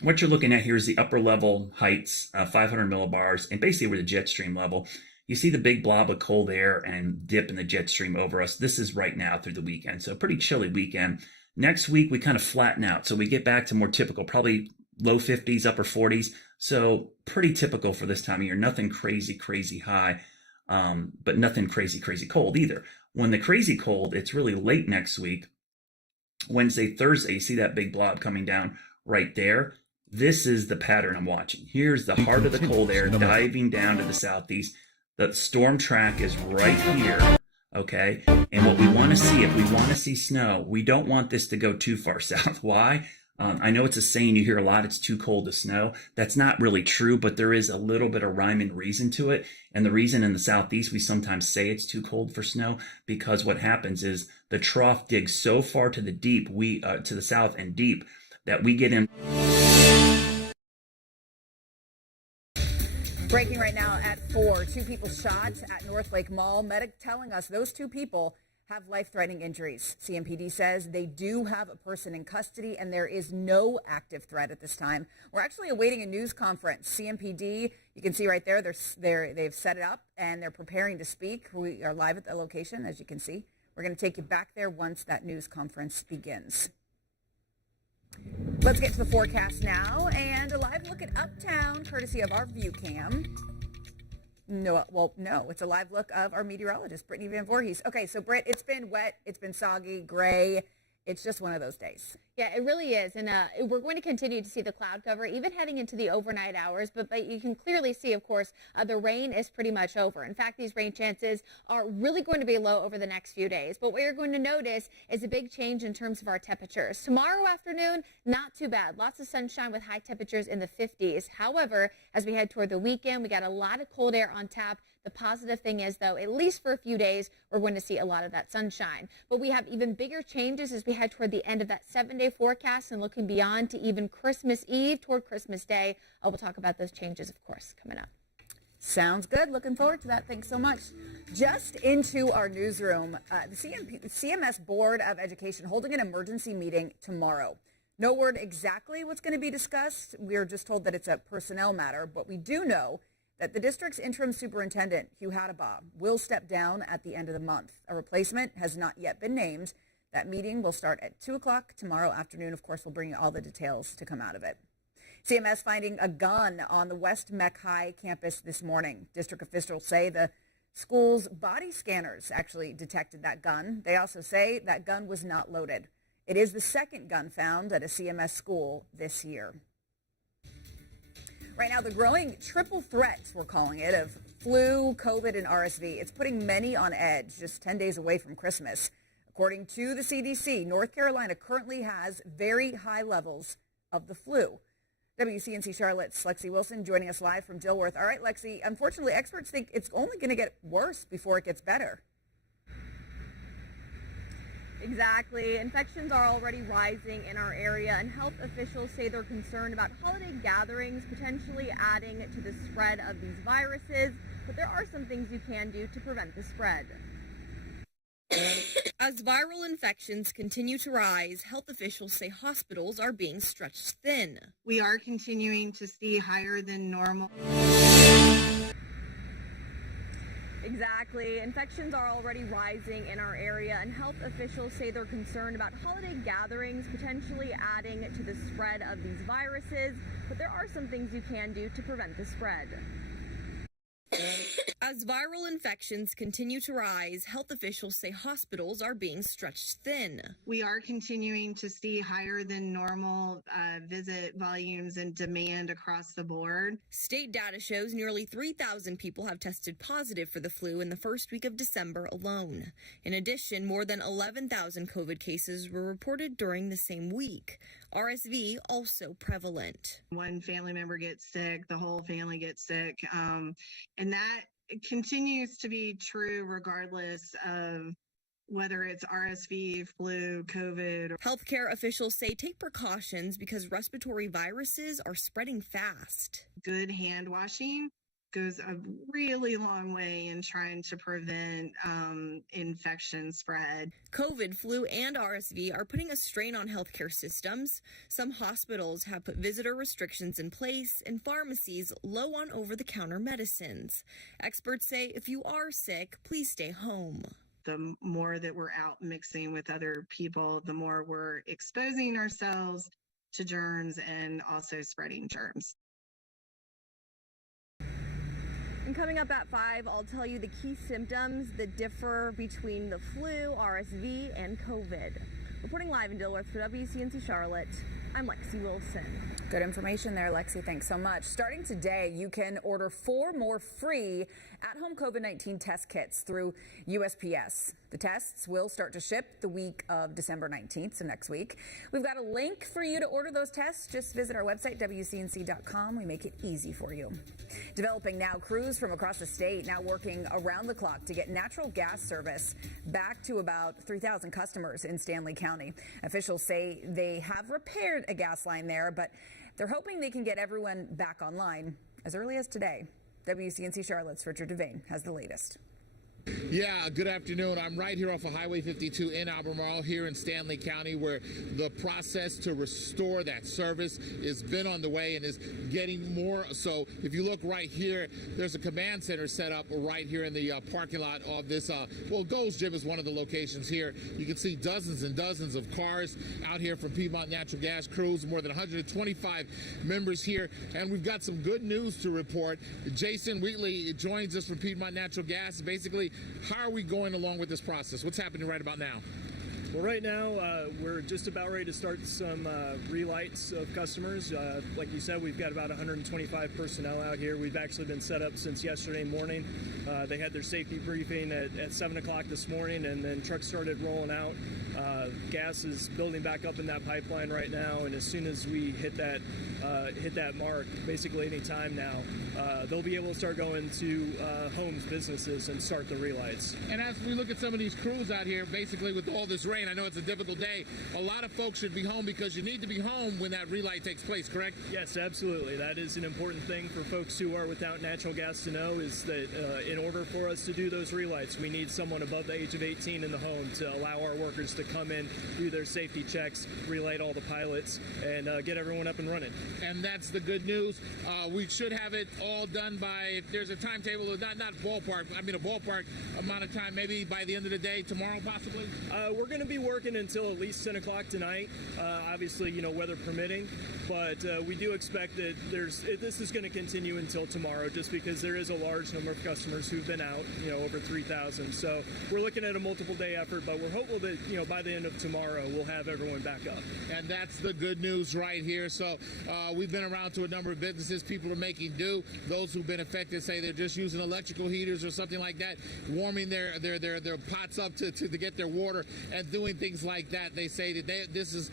what you're looking at here is the upper level heights, 500 millibars, and basically we're the jet stream level. You see the big blob of cold air and dip in the jet stream over us. This is right now through the weekend, so a pretty chilly weekend. Next week, we kind of flatten out, so we get back to more typical, probably low 50s, upper 40s, so pretty typical for this time of year. Nothing crazy, crazy high, but nothing crazy, crazy cold either. When the crazy cold, it's really late next week, Wednesday, Thursday. You see that big blob coming down right there. This is the pattern I'm watching. Here's the heart of the cold air diving down to the southeast. The storm track is right here. Okay. And what we want to see, if we want to see snow, we don't want this to go too far south. Why? I know it's a saying you hear a lot, it's too cold to snow. That's not really true, but there is a little bit of rhyme and reason to it. And the reason in the southeast we sometimes say it's too cold for snow, because what happens is the trough digs so far to the deep, to the south and deep, that we get in. Breaking right now at 4, 2 people shot at Northlake Mall. Medic telling us those 2 people have life-threatening injuries. CMPD says they do have a person in custody and there is no active threat at this time. We're actually awaiting a news conference. CMPD, you can see right there, they've set it up and they're preparing to speak. We are live at the location, as you can see. We're going to take you back there once that news conference begins. Let's get to the forecast now, and a live look at Uptown, courtesy of our view cam. No, it's a live look of our meteorologist, Brittany Van Voorhees. Okay, so Britt, it's been wet, it's been soggy, gray. It's just one of those days. Yeah, it really is. And we're going to continue to see the cloud cover, even heading into the overnight hours. But you can clearly see, of course, the rain is pretty much over. In fact, these rain chances are really going to be low over the next few days. But what you're going to notice is a big change in terms of our temperatures. Tomorrow afternoon, not too bad. Lots of sunshine with high temperatures in the 50s. However, as we head toward the weekend, we got a lot of cold air on tap. The positive thing is, though, at least for a few days, we're going to see a lot of that sunshine. But we have even bigger changes as we head toward the end of that 7-day forecast and looking beyond to even Christmas Eve toward Christmas Day. We'll talk about those changes, of course, coming up. Sounds good. Looking forward to that. Thanks so much. Just into our newsroom, the CMS Board of Education holding an emergency meeting tomorrow. No word exactly what's going to be discussed. We're just told that it's a personnel matter, but we do know that the district's interim superintendent, Hugh Hattabaugh, will step down at the end of the month. A replacement has not yet been named. That meeting will start at 2 o'clock tomorrow afternoon. Of course, we'll bring you all the details to come out of it. CMS finding a gun on the West Mech High campus this morning. District officials say the school's body scanners actually detected that gun. They also say that gun was not loaded. It is the second gun found at a CMS school this year. Right now, the growing triple threat, we're calling it, of flu, COVID, and RSV, it's putting many on edge just 10 days away from Christmas. According to the CDC, North Carolina currently has very high levels of the flu. WCNC Charlotte's Lexi Wilson joining us live from Dillard. All right, Lexi, unfortunately, experts think it's only going to get worse before it gets better. Exactly. Infections are already rising in our area, and health officials say they're concerned about holiday gatherings potentially adding to the spread of these viruses, but there are some things you can do to prevent the spread. As viral infections continue to rise, health officials say hospitals are being stretched thin. We are continuing to see higher than normal. Exactly. Infections are already rising in our area, and health officials say they're concerned about holiday gatherings potentially adding to the spread of these viruses, but there are some things you can do to prevent the spread. As viral infections continue to rise, health officials say hospitals are being stretched thin. We are continuing to see higher than normal visit volumes and demand across the board. State data shows nearly 3,000 people have tested positive for the flu in the first week of December alone. In addition, more than 11,000 COVID cases were reported during the same week. RSV also prevalent. One family member gets sick, the whole family gets sick, and that continues to be true regardless of whether it's RSV, flu, COVID. Healthcare officials say take precautions because respiratory viruses are spreading fast. Good hand washing goes a really long way in trying to prevent infection spread. COVID, flu, and RSV are putting a strain on healthcare systems. Some hospitals have put visitor restrictions in place and pharmacies low on over-the-counter medicines. Experts say if you are sick, please stay home. The more that we're out mixing with other people, the more we're exposing ourselves to germs and also spreading germs. And coming up at 5, I'll tell you the key symptoms that differ between the flu, RSV, and COVID. Reporting live in Dillard for WCNC Charlotte, I'm Lexi Wilson. Good information there, Lexi. Thanks so much. Starting today, you can order 4 more free at-home COVID-19 test kits through USPS. The tests will start to ship the week of December 19th, so next week. We've got a link for you to order those tests. Just visit our website, WCNC.com. We make it easy for you. Developing now, crews from across the state now working around the clock to get natural gas service back to about 3,000 customers in Stanley County. Officials say they have repaired a gas line there, but they're hoping they can get everyone back online as early as today. WCNC Charlotte's Richard Devane has the latest. Yeah, good afternoon. I'm right here off of Highway 52 in Albemarle here in Stanley County, where the process to restore that service has been on the way and is getting more. So if you look right here, there's a command center set up right here in the parking lot of this. Gold's Gym is one of the locations here. You can see dozens and dozens of cars out here from Piedmont Natural Gas crews, more than 125 members here. And we've got some good news to report. Jason Wheatley joins us from Piedmont Natural Gas. Basically, how are we going along with this process? What's happening right about now? Well, right now, we're just about ready to start some relights of customers. Like you said, we've got about 125 personnel out here. We've actually been set up since yesterday morning. They had their safety briefing at 7 o'clock this morning, and then trucks started rolling out. Gas is building back up in that pipeline right now, and as soon as we hit that mark, basically any time now, they'll be able to start going to homes, businesses, and start the relights. And as we look at some of these crews out here, basically with all this rain, I know it's a difficult day. A lot of folks should be home because you need to be home when that relight takes place, correct? Yes, absolutely. That is an important thing for folks who are without natural gas to know, is that in order for us to do those relights, we need someone above the age of 18 in the home to allow our workers to come in, do their safety checks, relight all the pilots, and get everyone up and running. And that's the good news. We should have it all done by, if there's a timetable, not ballpark, I mean a ballpark amount of time, maybe by the end of the day, tomorrow possibly? We're going to be working until at least 10 o'clock tonight, obviously, weather permitting, but we do expect that this is going to continue until tomorrow, just because there is a large number of customers who've been out, over 3,000. So we're looking at a multiple day effort, but we're hopeful that, by the end of tomorrow, we'll have everyone back up. And that's the good news right here. So we've been around to a number of businesses. People are making do. Those who've been affected say they're just using electrical heaters or something like that, warming their pots up to get their water and doing things like that. They say that this is,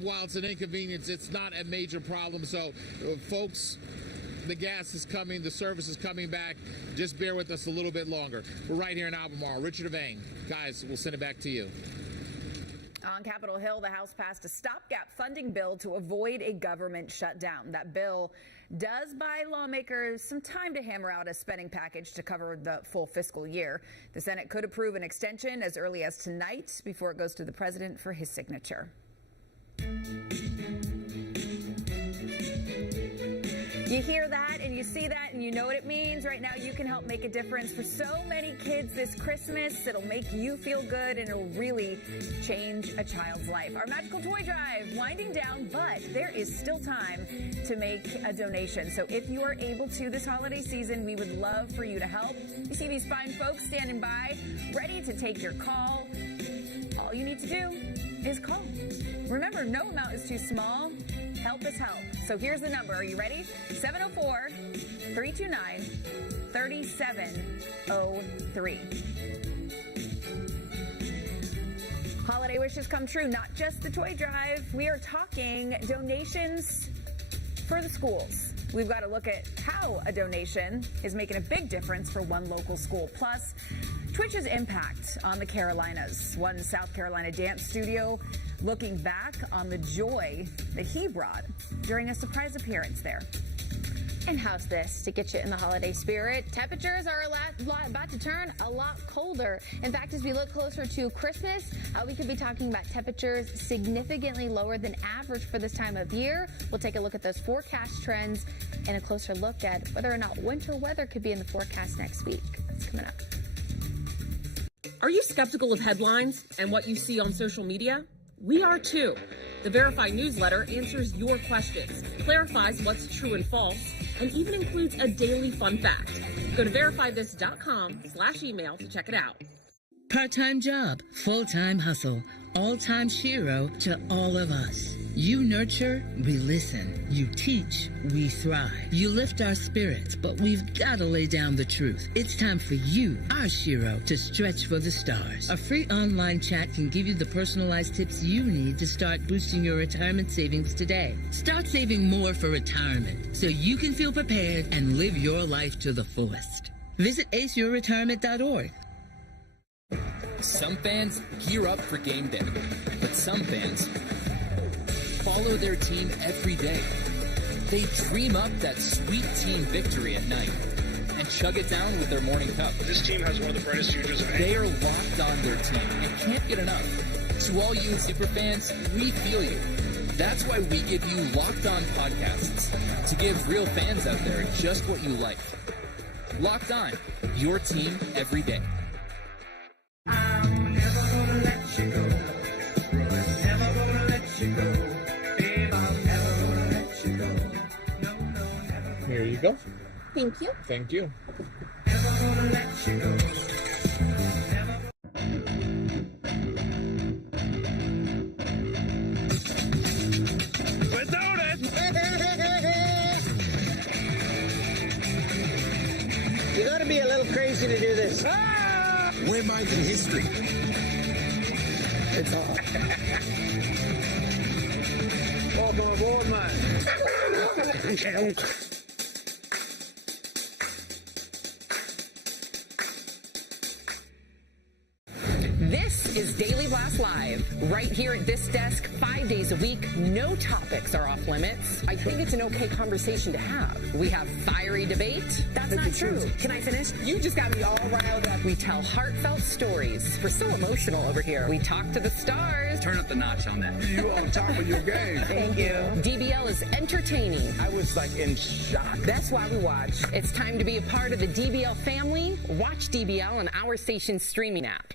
while it's an inconvenience, it's not a major problem. So folks, the gas is coming, the service is coming back. Just bear with us a little bit longer. We're right here in Albemarle. Richard Devane. Guys, we'll send it back to you. On Capitol Hill, the House passed a stopgap funding bill to avoid a government shutdown. That bill does buy lawmakers some time to hammer out a spending package to cover the full fiscal year. The Senate could approve an extension as early as tonight before it goes to the president for his signature. You hear that and you see that and you know what it means. Right now you can help make a difference for so many kids this Christmas. It'll make you feel good and it'll really change a child's life. Our magical toy drive winding down, but there is still time to make a donation. So if you are able to this holiday season, we would love for you to help. You see these fine folks standing by, ready to take your call. All you need to do is call. Remember, no amount is too small. Help is help. So here's the number. Are you ready? 704-329-3703. Holiday wishes come true, not just the toy drive. We are talking donations for the schools. We've got to look at how a donation is making a big difference for one local school. Plus, Twitch's impact on the Carolinas. One South Carolina dance studio looking back on the joy that he brought during a surprise appearance there. And how's this to get you in the holiday spirit? Temperatures are about to turn a lot colder. In fact, as we look closer to Christmas, we could be talking about temperatures significantly lower than average for this time of year. We'll take a look at those forecast trends and a closer look at whether or not winter weather could be in the forecast next week. That's coming up. Are you skeptical of headlines and what you see on social media? We are too. The Verify newsletter answers your questions, clarifies what's true and false, and even includes a daily fun fact. Go to verifythis.com/email to check it out. Part-time job, full-time hustle. all-time hero to all of us. You nurture, we listen. You teach, we thrive. You lift our spirits, but we've got to lay down the truth. It's time for you, our Shiro, to stretch for the stars. A free online chat can give you the personalized tips you need to start boosting your retirement savings today. Start saving more for retirement so you can feel prepared and live your life to the fullest. Visit aceyourretirement.org. Some fans gear up for game day, but some fans follow their team every day. They dream up that sweet team victory at night and chug it down with their morning cup. This team has one of the brightest futures of any. They are locked on their team and can't get enough. To all you super fans, we feel you. That's why we give you Locked On podcasts, to give real fans out there just what you like. Locked On, your team every day. I'm never gonna let you go. Never gonna let you go. Babe, I'm never gonna let you go. No, no, never. Here you go. Thank you. Thank you. Never gonna let you go. We're doing it! You gotta be a little crazy to do this. We're making history. It's all. Welcome aboard, man. This is Daily Blast Live, right here at this desk, 5 days a week. No topics are off limits. I think it's an okay conversation to have. We have fiery debate. That's not true. Can I finish? You just got me all riled up. We tell heartfelt stories. We're so emotional over here. We talk to the stars. Turn up the notch on that. You on top of your game. Thank you. DBL is entertaining. I was like in shock. That's why we watch. It's time to be a part of the DBL family. Watch DBL on our station's streaming app.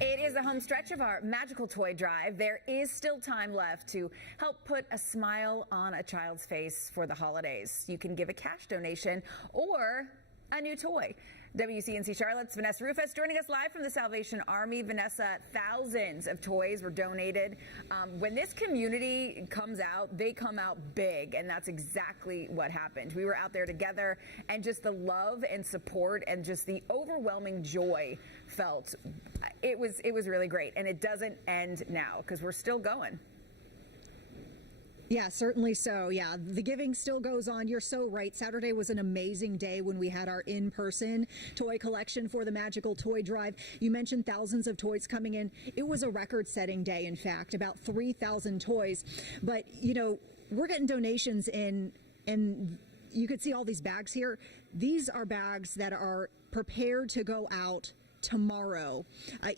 It is the home stretch of our magical toy drive. There is still time left to help put a smile on a child's face for the holidays. You can give a cash donation or a new toy. WCNC Charlotte's Vanessa Rufus joining us live from the Salvation Army. Vanessa, thousands of toys were donated. When this community comes out, they come out big, and that's exactly what happened. We were out there together, and just the love and support and just the overwhelming joy felt. It was really great, and it doesn't end now because we're still going. Yeah, certainly so. Yeah, the giving still goes on. You're so right. Saturday was an amazing day when we had our in-person toy collection for the Magical Toy Drive. You mentioned thousands of toys coming in. It was a record-setting day, in fact, about 3,000 toys. But, you know, we're getting donations in, and you could see all these bags here. These are bags that are prepared to go out tomorrow.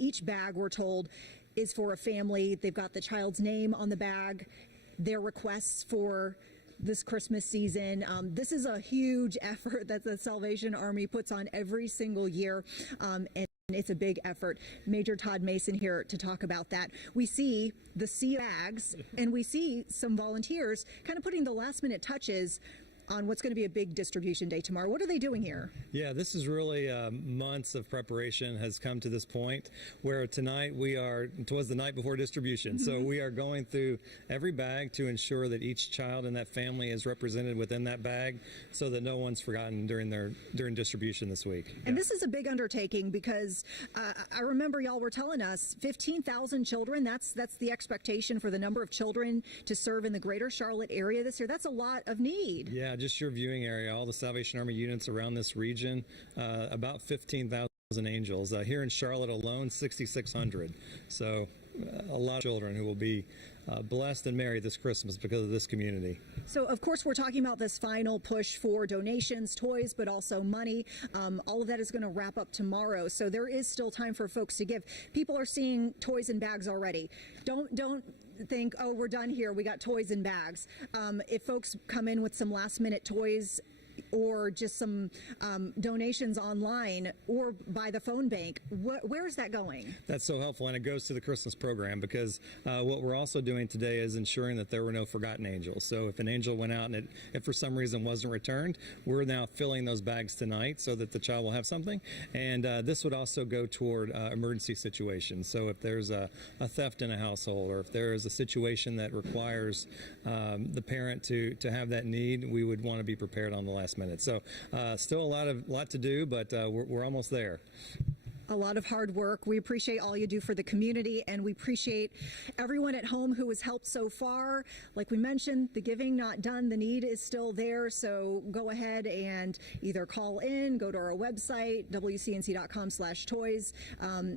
Each bag, we're told, is for a family. They've got the child's name on the bag, their requests for this Christmas season. This is a huge effort that the Salvation Army puts on every single year, and it's a big effort. Major Todd Mason here to talk about that. We see the sea bags, and we see some volunteers kind of putting the last minute touches on what's going to be a big distribution day tomorrow. What are they doing here? Yeah, this is really months of preparation has come to this point where tonight it was the night before distribution. So we are going through every bag to ensure that each child in that family is represented within that bag so that no one's forgotten during distribution this week. And this is a big undertaking because I remember y'all were telling us 15,000 children. That's the expectation for the number of children to serve in the greater Charlotte area this year. That's a lot of need. Yeah, just your viewing area, all the Salvation Army units around this region, about 15,000 angels. Here in Charlotte alone, 6,600. So a lot of children who will be blessed and merry this Christmas because of this community. So, of course, we're talking about this final push for donations, toys, but also money. All of that is going to wrap up tomorrow. So there is still time for folks to give. People are seeing toys and bags already. Don't think, oh, we're done here. We got toys and bags. If folks come in with some last minute toys or just some donations online or by the phone bank. Where is that going? That's so helpful, and it goes to the Christmas program, because what we're also doing today is ensuring that there were no forgotten angels. So if an angel went out and it for some reason wasn't returned, we're now filling those bags tonight so that the child will have something. And this would also go toward emergency situations. So if there's a theft in a household, or if there is a situation that requires the parent to have that need, we would want to be prepared on the last minute. So still a lot to do, but we're almost there. A lot of hard work. We appreciate all you do for the community, and we appreciate everyone at home who has helped so far. Like we mentioned, the giving not done, the need is still there. So go ahead and either call in, go to our website, wcnc.com/toys.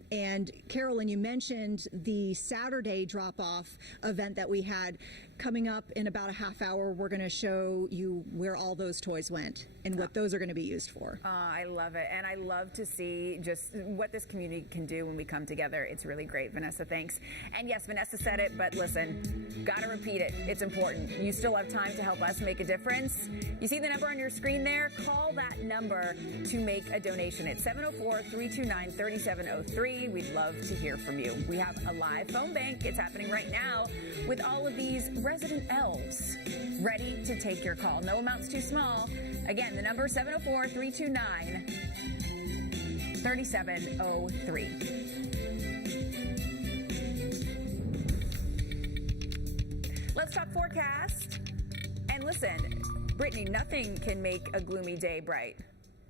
And Carolyn, you mentioned the Saturday drop-off event that we had. Coming up in about a half hour, we're going to show you where all those toys went and what those are going to be used for. I love it. And I love to see just what this community can do when we come together. It's really great. Vanessa, thanks. And yes, Vanessa said it, but listen, got to repeat it. It's important. You still have time to help us make a difference. You see the number on your screen there? Call that number to make a donation. It's 704-329-3703. We'd love to hear from you. We have a live phone bank. It's happening right now with all of these resident elves ready to take your call. No amount's too small. Again, the number 704-329-3703. Let's talk forecast. And listen, Brittany, nothing can make a gloomy day bright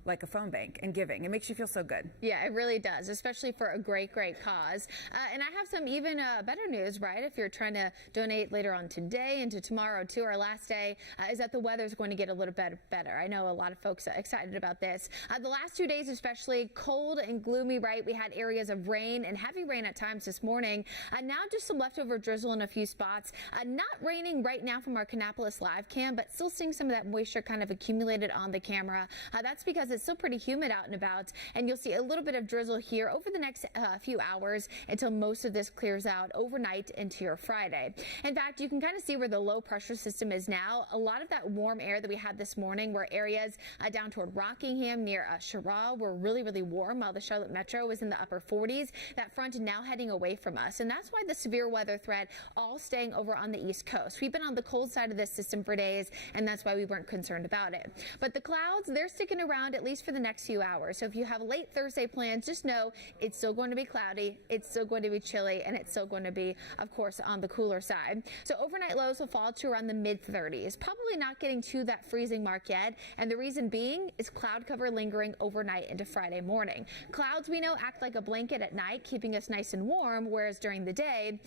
like a phone bank and giving. It makes you feel so good. Yeah, it really does, especially for a great, great cause. And I have some even better news, right? If you're trying to donate later on today into tomorrow too, our last day, is that the weather's going to get a little bit better. I know a lot of folks are excited about this. The last 2 days, especially cold and gloomy, right? We had areas of rain and heavy rain at times this morning. Now just some leftover drizzle in a few spots. Not raining right now from our Kannapolis live cam, but still seeing some of that moisture kind of accumulated on the camera. That's because it's still pretty humid out and about, and you'll see a little bit of drizzle here over the next few hours until most of this clears out overnight into your Friday. In fact, you can kind of see where the low pressure system is now. A lot of that warm air that we had this morning were areas down toward Rockingham near Sherrall were really, really warm, while the Charlotte Metro was in the upper 40s. That front now heading away from us, and that's why the severe weather threat all staying over on the East Coast. We've been on the cold side of this system for days, and that's why we weren't concerned about it. But the clouds, they're sticking around at least for the next few hours. So if you have late Thursday plans, just know it's still going to be cloudy, it's still going to be chilly, and it's still going to be, of course, on the cooler side. So overnight lows will fall to around the mid-30s, probably not getting to that freezing mark yet. And the reason being is cloud cover lingering overnight into Friday morning. Clouds, we know, act like a blanket at night, keeping us nice and warm, whereas during the day,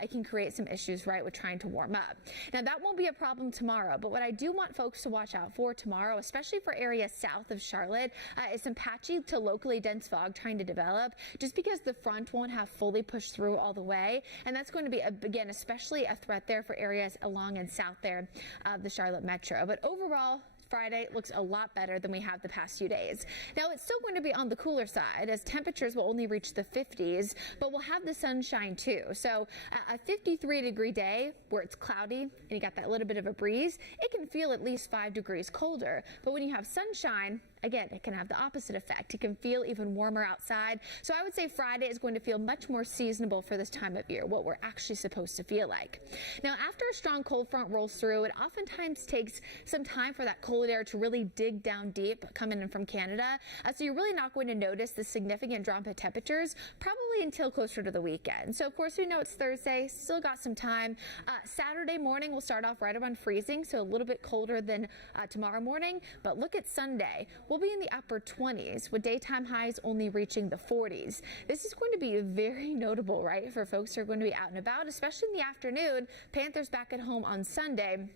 it can create some issues, right, with trying to warm up. Now, that won't be a problem tomorrow, but what I do want folks to watch out for tomorrow, especially for areas south of Charlotte, is some patchy to locally dense fog trying to develop, just because the front won't have fully pushed through all the way. And that's going to be, again, especially a threat there for areas along and south there of the Charlotte Metro. But overall, Friday looks a lot better than we have the past few days. Now, it's still going to be on the cooler side, as temperatures will only reach the 50s, but we'll have the sunshine too. So a 53-degree day where it's cloudy and you got that little bit of a breeze, it can feel at least 5 degrees colder. But when you have sunshine, again, it can have the opposite effect. It can feel even warmer outside. So I would say Friday is going to feel much more seasonable for this time of year, what we're actually supposed to feel like. Now, after a strong cold front rolls through, it oftentimes takes some time for that cold air to really dig down deep coming in from Canada. So you're really not going to notice the significant drop in temperatures probably until closer to the weekend. So of course we know it's Thursday, still got some time. Saturday morning will start off right around freezing, so a little bit colder than tomorrow morning. But look at Sunday. We'll be in the upper 20s with daytime highs only reaching the 40s. This is going to be very notable, right, for folks who are going to be out and about, especially in the afternoon. Panthers back at home on Sunday,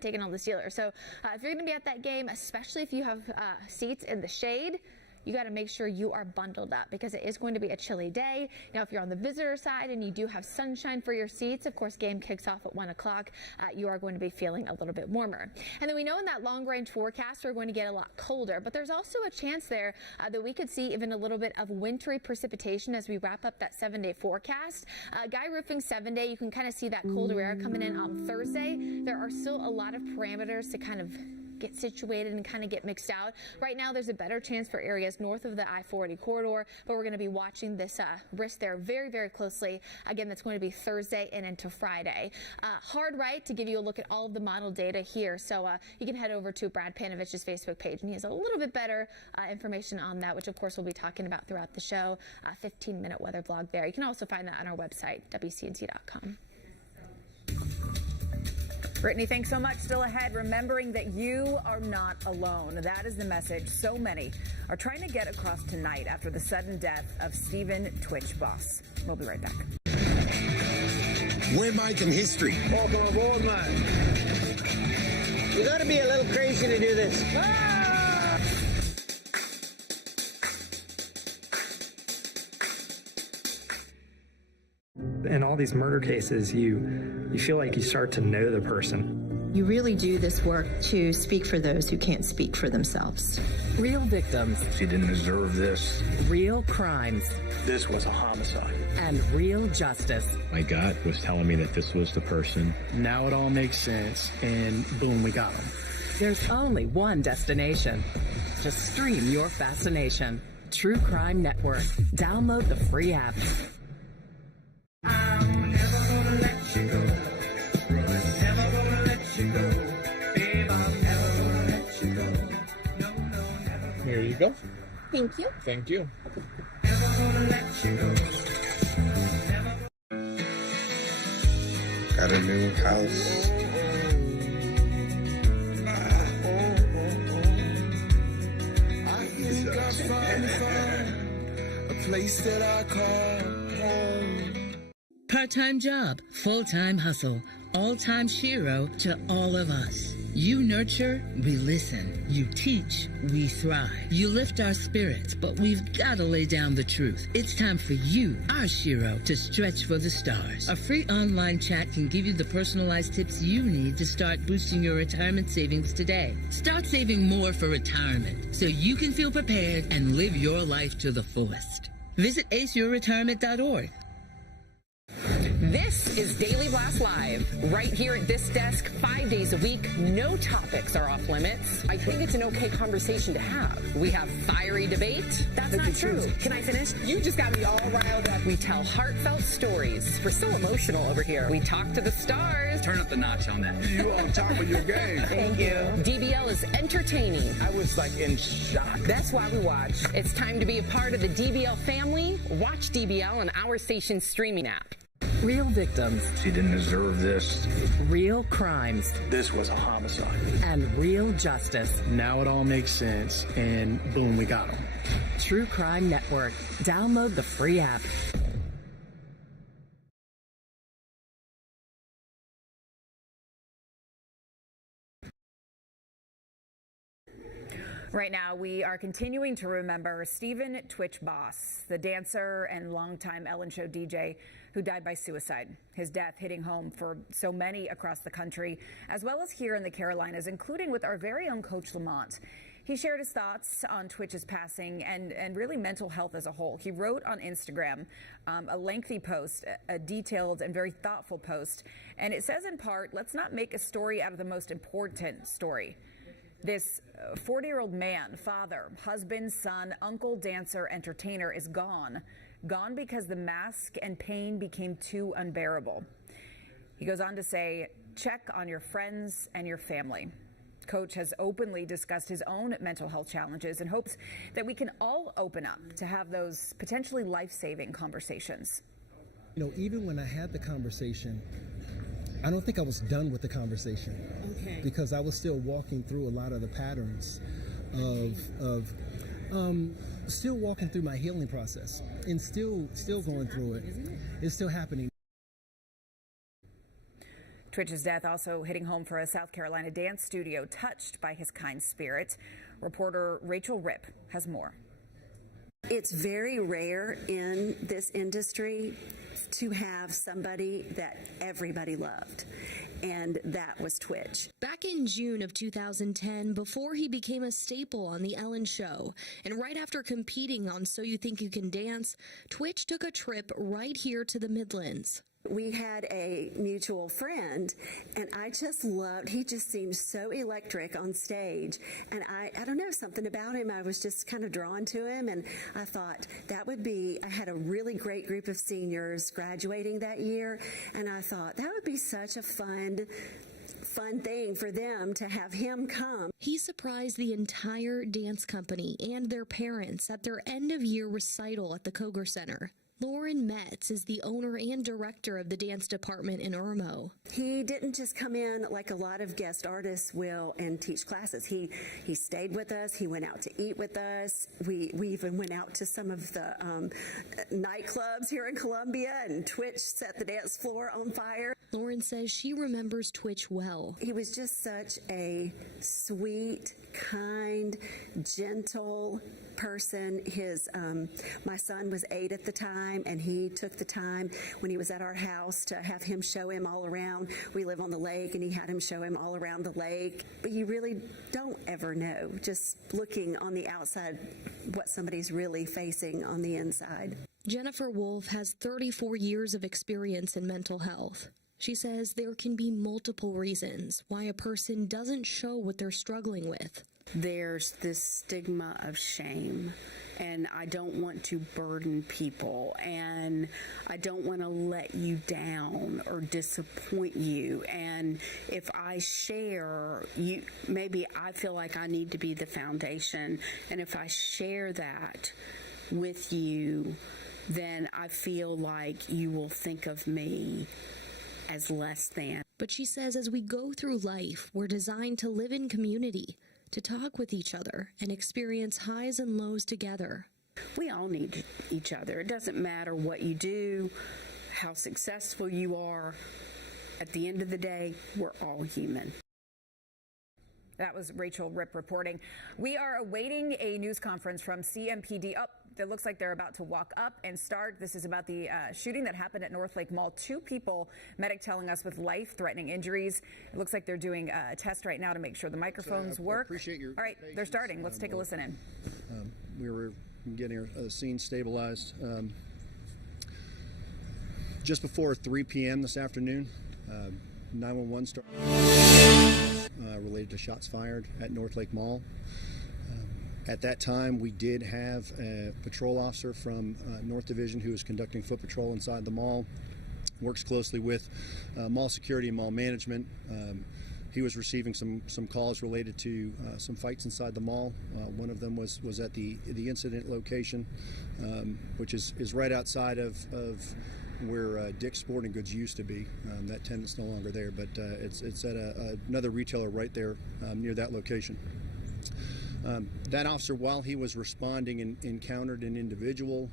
taking on the Steelers. So if you're going to be at that game, especially if you have seats in the shade, you got to make sure you are bundled up because it is going to be a chilly day. Now, if you're on the visitor side and you do have sunshine for your seats, of course, game kicks off at 1 o'clock. You are going to be feeling a little bit warmer. And then we know in that long range forecast, we're going to get a lot colder, but there's also a chance there that we could see even a little bit of wintry precipitation as we wrap up that 7-day forecast. Guy Roofing 7-day, you can kind of see that colder air coming in on Thursday. There are still a lot of parameters to kind of get situated and kind of get mixed out. Right now, there's a better chance for areas north of the I-480 corridor, but we're going to be watching this risk there very, very closely. Again, that's going to be Thursday and into Friday. Hard right to give you a look at all of the model data here. So you can head over to Brad Panovich's Facebook page, and he has a little bit better information on that, which of course we'll be talking about throughout the show. 15-minute weather blog there. You can also find that on our website, WCNC.com. Brittany, thanks so much. Still ahead, remembering that you are not alone. That is the message so many are trying to get across tonight after the sudden death of Stephen Twitch Boss. We'll be right back. We're making history. Welcome aboard, man. You got to be a little crazy to do this. In all these murder cases, you feel like you start to know the person. You really do this work to speak for those who can't speak for themselves. Real victims. She didn't deserve this. Real crimes. This was a homicide. And real justice. My gut was telling me that this was the person. Now it all makes sense, and boom, we got him. There's only one destination. To stream your fascination. True Crime Network. Download the free app. I'm never gonna let you go. Never gonna let you go. Babe, I'm never gonna let you go. No, no, never. Here you go. Thank you. Thank you. Never gonna let you go. Got a new house. I think I finally found a place that I call home. Part-time job, full-time hustle, all-time shiro to all of us. You nurture, we listen. You teach, we thrive. You lift our spirits, but we've got to lay down the truth. It's time for you, our shiro, to stretch for the stars. A free online chat can give you the personalized tips you need to start boosting your retirement savings today. Start saving more for retirement so you can feel prepared and live your life to the fullest. Visit aceyourretirement.org. This is Daily Blast Live, right here at this desk, 5 days a week. No topics are off limits. I think it's an okay conversation to have. We have fiery debate. That's not true. Can I finish? You just got me all riled up. We tell heartfelt stories. We're so emotional over here. We talk to the stars. Turn up the notch on that. You on top of your game. Thank you. DBL is entertaining. I was like in shock. That's why we watch. It's time to be a part of the DBL family. Watch DBL on our station's streaming app. Real victims. She didn't deserve this. Real crimes. This was a homicide. And real justice. Now it all makes sense, and boom, we got him. True Crime Network. Download the free app. Right now, we are continuing to remember Stephen Twitch Boss, the dancer and longtime Ellen Show DJ who died by suicide. His death hitting home for so many across the country, as well as here in the Carolinas, including with our very own Coach Lamont. He shared his thoughts on Twitch's passing and really mental health as a whole. He wrote on Instagram a lengthy post, a detailed and very thoughtful post. And it says in part, let's not make a story out of the most important story. This 40-year-old man, father, husband, son, uncle, dancer, entertainer is gone. Gone because the mask and pain became too unbearable. He goes on to say, check on your friends and your family. Coach has openly discussed his own mental health challenges and hopes that we can all open up to have those potentially life-saving conversations. You know, even when I had the conversation, I don't think I was done with the conversation. Okay. Because I was still walking through a lot of the patterns of still walking through my healing process and still going through it. It's still happening. Twitch's death also hitting home for a South Carolina dance studio touched by his kind spirit. Reporter Rachel Ripp has more. It's very rare in this industry to have somebody that everybody loved, and that was Twitch. Back in June of 2010, before he became a staple on The Ellen Show, and right after competing on So You Think You Can Dance, Twitch took a trip right here to the Midlands. We had a mutual friend, and I just loved, he just seemed so electric on stage. And I don't know, something about him, I was just kind of drawn to him. And I thought that would be, I had a really great group of seniors graduating that year. And I thought that would be such a fun thing for them to have him come. He surprised the entire dance company and their parents at their end-of-year recital at the Koger Center. Lauren Metz is the owner and director of the dance department in Irmo. He didn't just come in like a lot of guest artists will and teach classes. He stayed with us. He went out to eat with us. We even went out to some of the nightclubs here in Columbia, and Twitch set the dance floor on fire. Lauren says she remembers Twitch well. He was just such a sweet, kind, gentle person. My son was 8 at the time, and he took the time when he was at our house to have him show him all around. We live on the lake, and he had him show him all around the lake. But you really don't ever know, just looking on the outside, what somebody's really facing on the inside. Jennifer Wolf has 34 years of experience in mental health. She says there can be multiple reasons why a person doesn't show what they're struggling with. There's this stigma of shame, and I don't want to burden people, and I don't want to let you down or disappoint you. And if I share, maybe I feel like I need to be the foundation, and if I share that with you, then I feel like you will think of me as less than. But she says as we go through life, we're designed to live in community, to talk with each other and experience highs and lows together. We all need each other. It doesn't matter what you do, how successful you are. At the end of the day, we're all human. That was Rachel Ripp reporting. We are awaiting a news conference from CMPD. It looks like they're about to walk up and start. This is about the shooting that happened at Northlake Mall. 2 people, medic telling us, with life-threatening injuries. It looks like they're doing a test right now to make sure the microphones work. Appreciate your All right, they're starting. Let's take a listen in. We were getting a scene stabilized. Just before 3 p.m. this afternoon, 911 started related to shots fired at Northlake Mall. At that time, we did have a patrol officer from North Division who was conducting foot patrol inside the mall, works closely with mall security and mall management. He was receiving some calls related to some fights inside the mall. One of them was at the incident location, which is right outside of where Dick's Sporting Goods used to be. That tenant's no longer there, but it's at another retailer right there near that location. That officer, while he was responding, encountered an individual.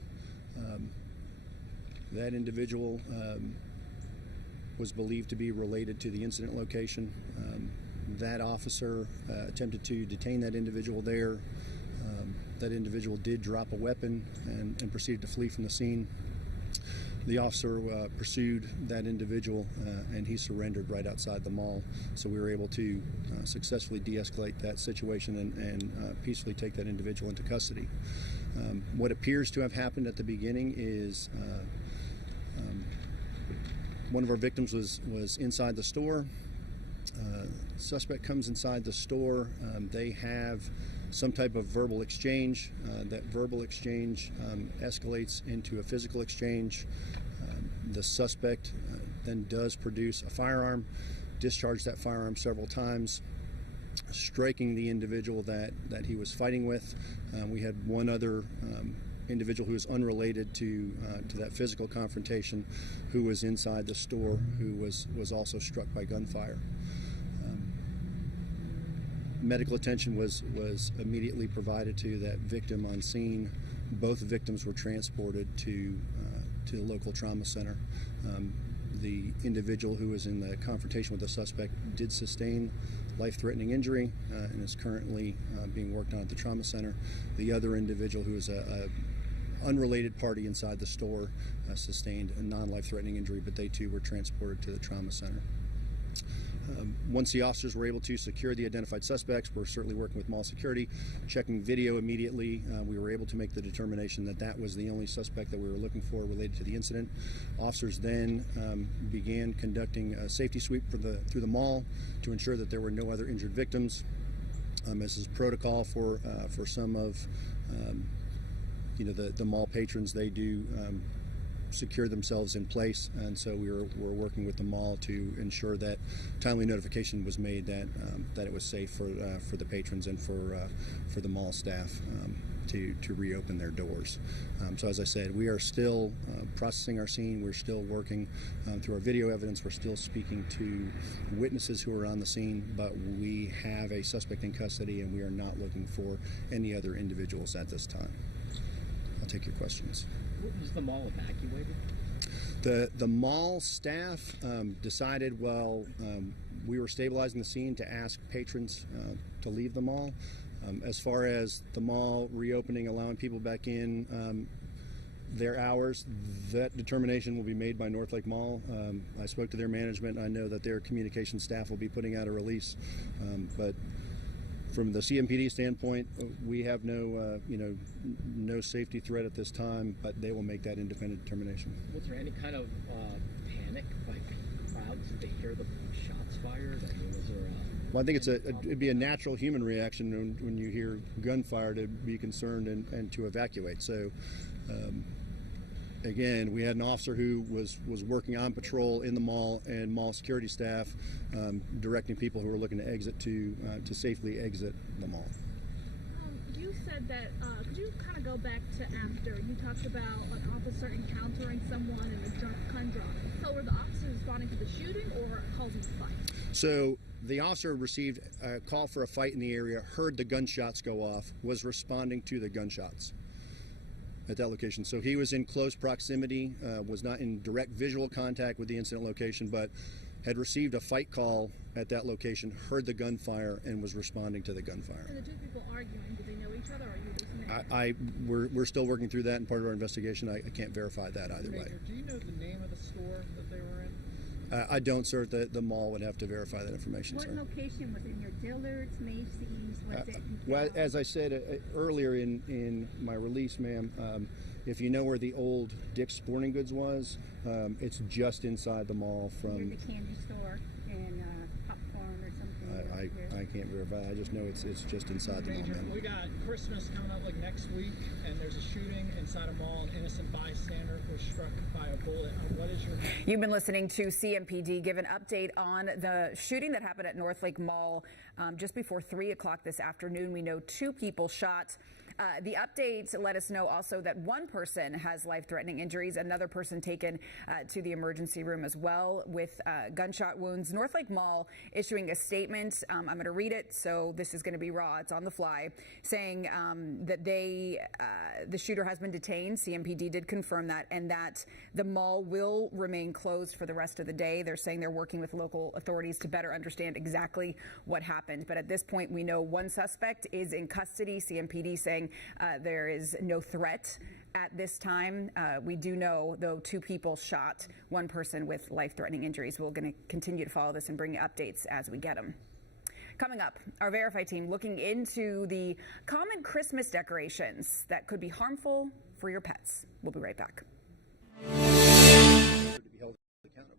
That individual was believed to be related to the incident location. That officer attempted to detain that individual there. That individual did drop a weapon and proceeded to flee from the scene. The officer pursued that individual and he surrendered right outside the mall. So we were able to successfully de-escalate that situation and peacefully take that individual into custody. What appears to have happened at the beginning is one of our victims was inside the store. Suspect comes inside the store. They have some type of verbal exchange. That verbal exchange escalates into a physical exchange. The suspect then does produce a firearm, discharge that firearm several times, striking the individual that he was fighting with. We had one other individual who was unrelated to that physical confrontation, who was inside the store, who was also struck by gunfire. Medical attention was immediately provided to that victim on scene. Both victims were transported to the local trauma center. The individual who was in the confrontation with the suspect did sustain life-threatening injury and is currently being worked on at the trauma center. The other individual, who is a unrelated party inside the store, sustained a non-life-threatening injury, but they too were transported to the trauma center. Once the officers were able to secure the identified suspects, we're certainly working with mall security, checking video immediately. We were able to make the determination that that was the only suspect that we were looking for related to the incident. Officers then began conducting a safety sweep through the mall to ensure that there were no other injured victims. This is protocol for some of the mall patrons. They do secure themselves in place, and so we're working with the mall to ensure that timely notification was made that it was safe for the patrons and for the mall staff to reopen their doors. So as I said, we are still processing our scene. We're still working through our video evidence. We're still speaking to witnesses who are on the scene, but we have a suspect in custody, and we are not looking for any other individuals at this time. I'll take your questions. Was the mall evacuated? The mall staff decided while we were stabilizing the scene to ask patrons to leave the mall. As far as the mall reopening, allowing people back in their hours, that determination will be made by Northlake Mall. I spoke to their management. I know that their communication staff will be putting out a release, but from the CMPD standpoint, we have no safety threat at this time, but they will make that independent determination. Was there any kind of panic by crowds? Did they hear the shots fired? I mean, was there Well, I think it'd be a natural human reaction when you hear gunfire to be concerned and to evacuate. So, again, we had an officer who was working on patrol in the mall, and mall security staff directing people who were looking to exit to safely exit the mall. You said that, could you kind of go back to after you talked about an officer encountering someone in a gun drop? So were the officers responding to the shooting or causing a fight? So the officer received a call for a fight in the area, heard the gunshots go off, was responding to the gunshots at that location. So he was in close proximity, was not in direct visual contact with the incident location, but had received a fight call at that location, heard the gunfire, and was responding to the gunfire. And the two people arguing, did they know each other, or are you listening? We're still working through that, and part of our investigation. I can't verify that either way. Do you know the name of the store that they were in? I don't, sir. The mall would have to verify that information, What sir. location was it? In your Dillard's, Macy's? Was it? Well, as I said earlier in my release, ma'am, if you know where the old Dick's Sporting Goods was, it's just inside the mall from... Near the candy store and popcorn or something. I can't verify. I just know it's just inside the mall, Major, ma'am. we got Christmas coming up like next week, and there's a shooting inside a mall. An innocent bystander was struck by a bullet. What is your... You've been listening to CMPD give an update on the shooting that happened at Northlake Mall just before 3 o'clock this afternoon. We know 2 people shot. The updates let us know also that 1 person has life-threatening injuries, another person taken to the emergency room as well with gunshot wounds. Northlake Mall issuing a statement. I'm going to read it, so this is going to be raw. It's on the fly, saying that the shooter has been detained. CMPD did confirm that, and that the mall will remain closed for the rest of the day. They're saying they're working with local authorities to better understand exactly what happened. But at this point, we know 1 suspect is in custody. CMPD saying there is no threat at this time. We do know, though, 2 people shot, 1 person with life-threatening injuries. We're going to continue to follow this and bring you updates as we get them. Coming up, our Verify team looking into the common Christmas decorations that could be harmful for your pets. We'll be right back. To be held accountable.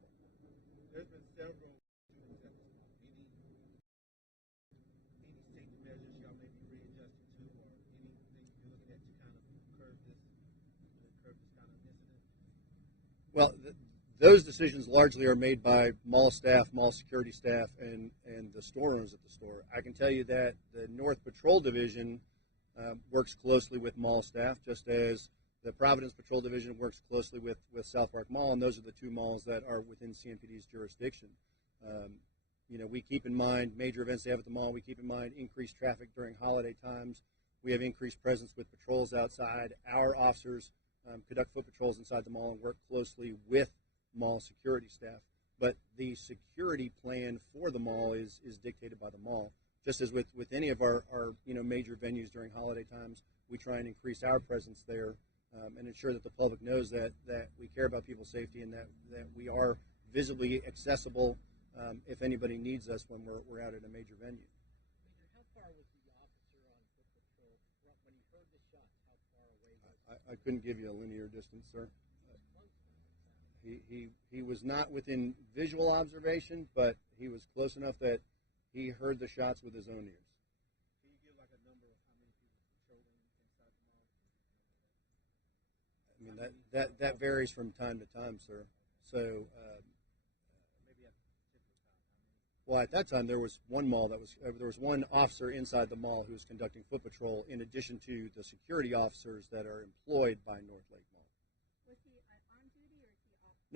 There's been several any safety measures y'all may be readjusting to, or anything you're looking at to kind of curb this kind of incident? Well, those decisions largely are made by mall staff, mall security staff, and the store owners at the store. I can tell you that the North Patrol Division works closely with mall staff, just as the Providence Patrol Division works closely with South Park Mall, and those are the 2 malls that are within CMPD's jurisdiction. We keep in mind major events they have at the mall. We keep in mind increased traffic during holiday times. We have increased presence with patrols outside. Our officers conduct foot patrols inside the mall and work closely with mall security staff. But the security plan for the mall is dictated by the mall. Just as with any of our major venues during holiday times, we try and increase our presence there and ensure that the public knows that we care about people's safety and that we are visibly accessible if anybody needs us when we're out at a major venue. Major, how far was the officer on foot patrol when he heard the shots? How far away was he? I couldn't give you a linear distance, sir. He was not within visual observation, but he was close enough that he heard the shots with his own ears. Can you give like a number of how many people patrolling inside the mall? I mean, that varies from time to time, sir. So, Maybe at a particular time. well, at that time there was one mall there was one officer inside the mall who was conducting foot patrol, in addition to the security officers that are employed by Northlake Mall. Was he on duty or is he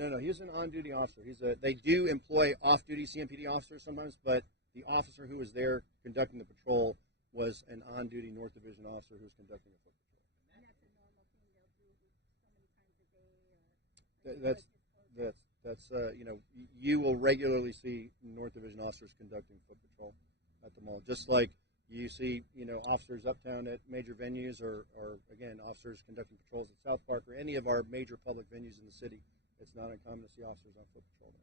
off? No, he's an on-duty officer. They do employ off-duty CMPD officers sometimes, but the officer who was there conducting the patrol was an on-duty North Division officer who was conducting a foot patrol. And that's a normal thing they'll do so many times a day? Or That's you will regularly see North Division officers conducting foot patrol at the mall, just like you see officers uptown at major venues, or again officers conducting patrols at South Park or any of our major public venues in the city. It's not uncommon to see officers on foot patrol there.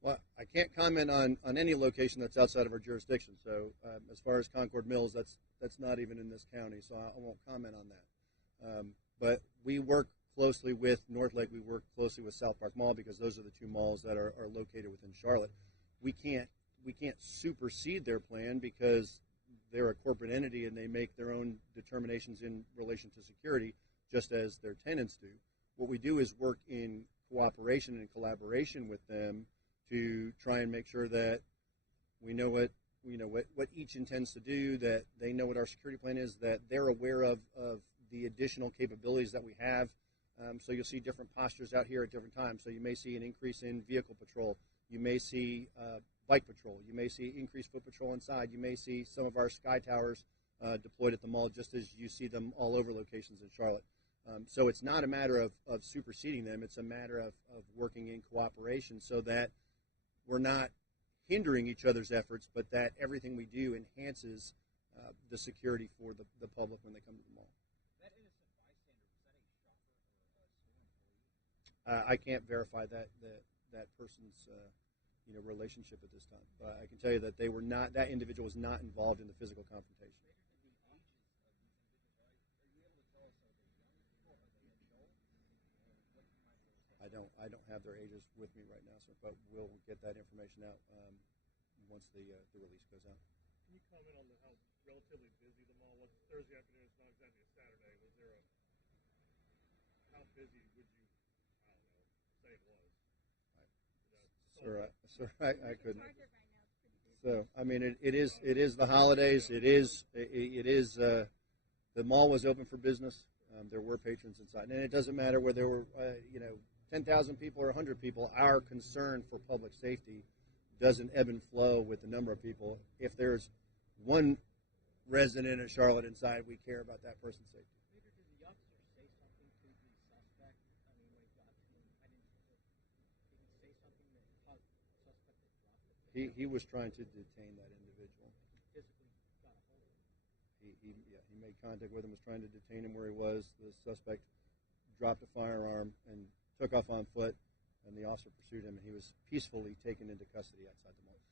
Well, I can't comment on any location that's outside of our jurisdiction. So as far as Concord Mills, that's not even in this county, so I won't comment on that. But we work closely with Northlake. We work closely with South Park Mall because those are the two malls that are located within Charlotte. We can't supersede their plan because they're a corporate entity and they make their own determinations in relation to security, just as their tenants do. What we do is work in cooperation and collaboration with them to try and make sure that we know what each intends to do, that they know what our security plan is, that they're aware of the additional capabilities that we have. So you'll see different postures out here at different times. So you may see an increase in vehicle patrol. You may see bike patrol. You may see increased foot patrol inside. You may see some of our sky towers deployed at the mall, just as you see them all over locations in Charlotte. So it's not a matter of superseding them. It's a matter of working in cooperation so that we're not hindering each other's efforts, but that everything we do enhances the security for the public when they come to the mall. That innocent bystander, was that a shopper or a store employee? I can't verify that person's relationship at this time. But I can tell you that that individual was not involved in the physical confrontation. I don't have their ages with me right now, sir, but we'll get that information out once the release goes out. Can you comment on how relatively busy the mall was? Thursday afternoon, it's not exactly a Saturday. Was there how busy would you, say it was? Sir, I couldn't. So, I mean, it is the holidays. It is the mall was open for business. There were patrons inside, and it doesn't matter whether there were 10,000 people or 100 people. Our concern for public safety doesn't ebb and flow with the number of people. If there's one resident of Charlotte inside, we care about that person's safety. Did the officer say something to the suspect? I mean, when he got to him, did he say something that caused the suspect to drop it? He was trying to detain that individual. Physically got a hold of him. He made contact with him, was trying to detain him where he was. The suspect dropped a firearm and took off on foot, and the officer pursued him, and he was peacefully taken into custody outside the mall.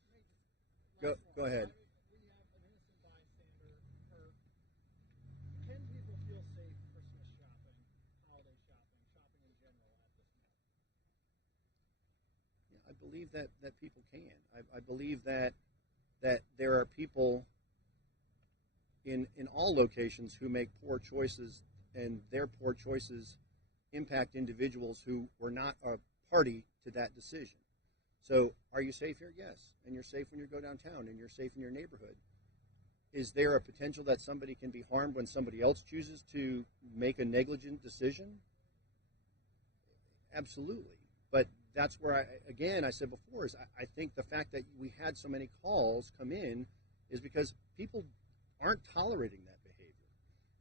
Go ahead. We have an innocent bystander hurt. Can people feel safe Christmas shopping, holiday shopping in general at this mall? Yeah, I believe that people can. I believe that there are people in all locations who make poor choices, and their poor choices impact individuals who were not a party to that decision. So are you safe here? Yes. And you're safe when you go downtown, and you're safe in your neighborhood. Is there a potential that somebody can be harmed when somebody else chooses to make a negligent decision? Absolutely. But that's where, I said before, is I think the fact that we had so many calls come in is because people aren't tolerating that behavior.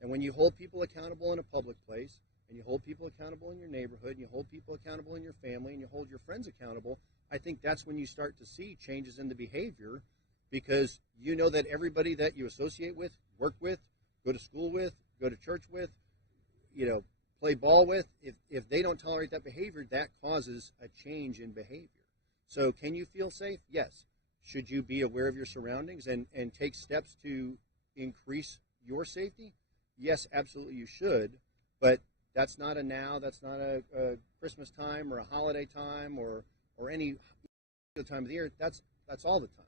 And when you hold people accountable in a public place, and you hold people accountable in your neighborhood, and you hold people accountable in your family, and you hold your friends accountable, I think that's when you start to see changes in the behavior, because you know that everybody that you associate with, work with, go to school with, go to church with, play ball with, if they don't tolerate that behavior, that causes a change in behavior. So can you feel safe? Yes. Should you be aware of your surroundings and take steps to increase your safety? Yes, absolutely you should, but that's not a now, that's not a Christmas time or a holiday time or any time of the year. That's all the time.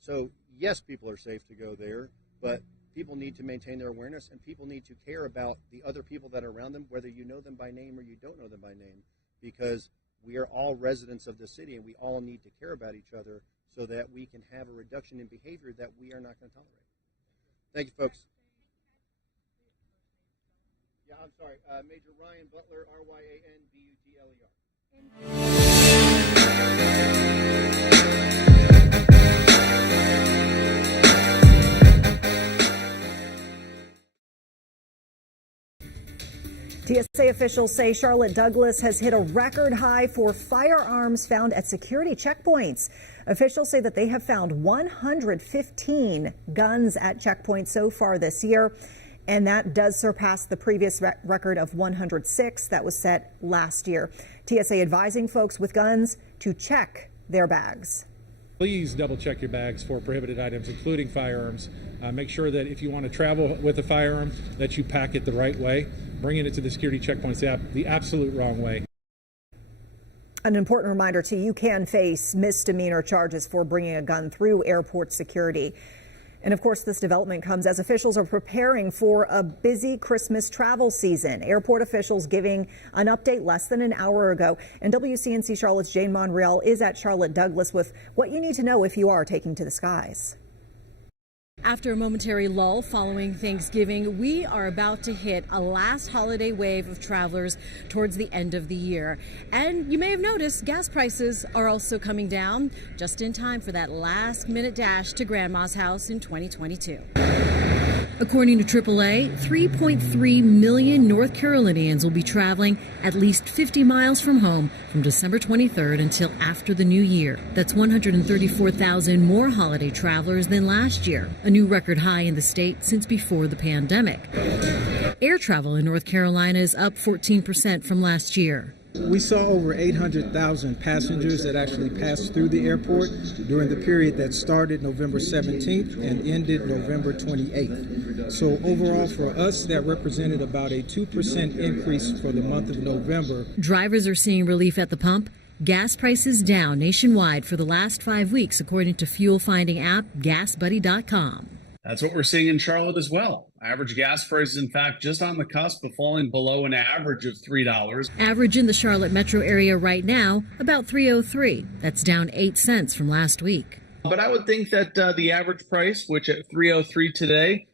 So yes, people are safe to go there, but people need to maintain their awareness, and people need to care about the other people that are around them, whether you know them by name or you don't know them by name, because we are all residents of the city, and we all need to care about each other so that we can have a reduction in behavior that we are not going to tolerate. Thank you, folks. Yeah, I'm sorry. Major Ryan Butler, TSA officials say Charlotte-Douglas has hit a record high for firearms found at security checkpoints. Officials say that they have found 115 guns at checkpoints so far this year, and that does surpass the previous record of 106 that was set last year. TSA advising folks with guns to check their bags. Please double check your bags for prohibited items, including firearms. Make sure that if you want to travel with a firearm, that you pack it the right way. Bringing it to the security checkpoints the absolute wrong way. An important reminder, too, you can face misdemeanor charges for bringing a gun through airport security. And of course, this development comes as officials are preparing for a busy Christmas travel season. Airport officials giving an update less than an hour ago. And WCNC Charlotte's Jane Monreal is at Charlotte-Douglas with what you need to know if you are taking to the skies. After a momentary lull following Thanksgiving, we are about to hit a last holiday wave of travelers towards the end of the year. And you may have noticed gas prices are also coming down just in time for that last-minute dash to Grandma's house in 2022. According to AAA, 3.3 million North Carolinians will be traveling at least 50 miles from home from December 23rd until after the new year. That's 134,000 more holiday travelers than last year, a new record high in the state since before the pandemic. Air travel in North Carolina is up 14% from last year. We saw over 800,000 passengers that actually passed through the airport during the period that started November 17th and ended November 28th. So overall for us, that represented about a 2% increase for the month of November. Drivers are seeing relief at the pump. Gas prices down nationwide for the last 5 weeks, according to fuel finding app GasBuddy.com. That's what we're seeing in Charlotte as well. Average gas prices, in fact, just on the cusp of falling below an average of $3. Average in the Charlotte metro area right now, about $3.03. That's down 8 cents from last week. But I would think that the average price, which at $3.03 today,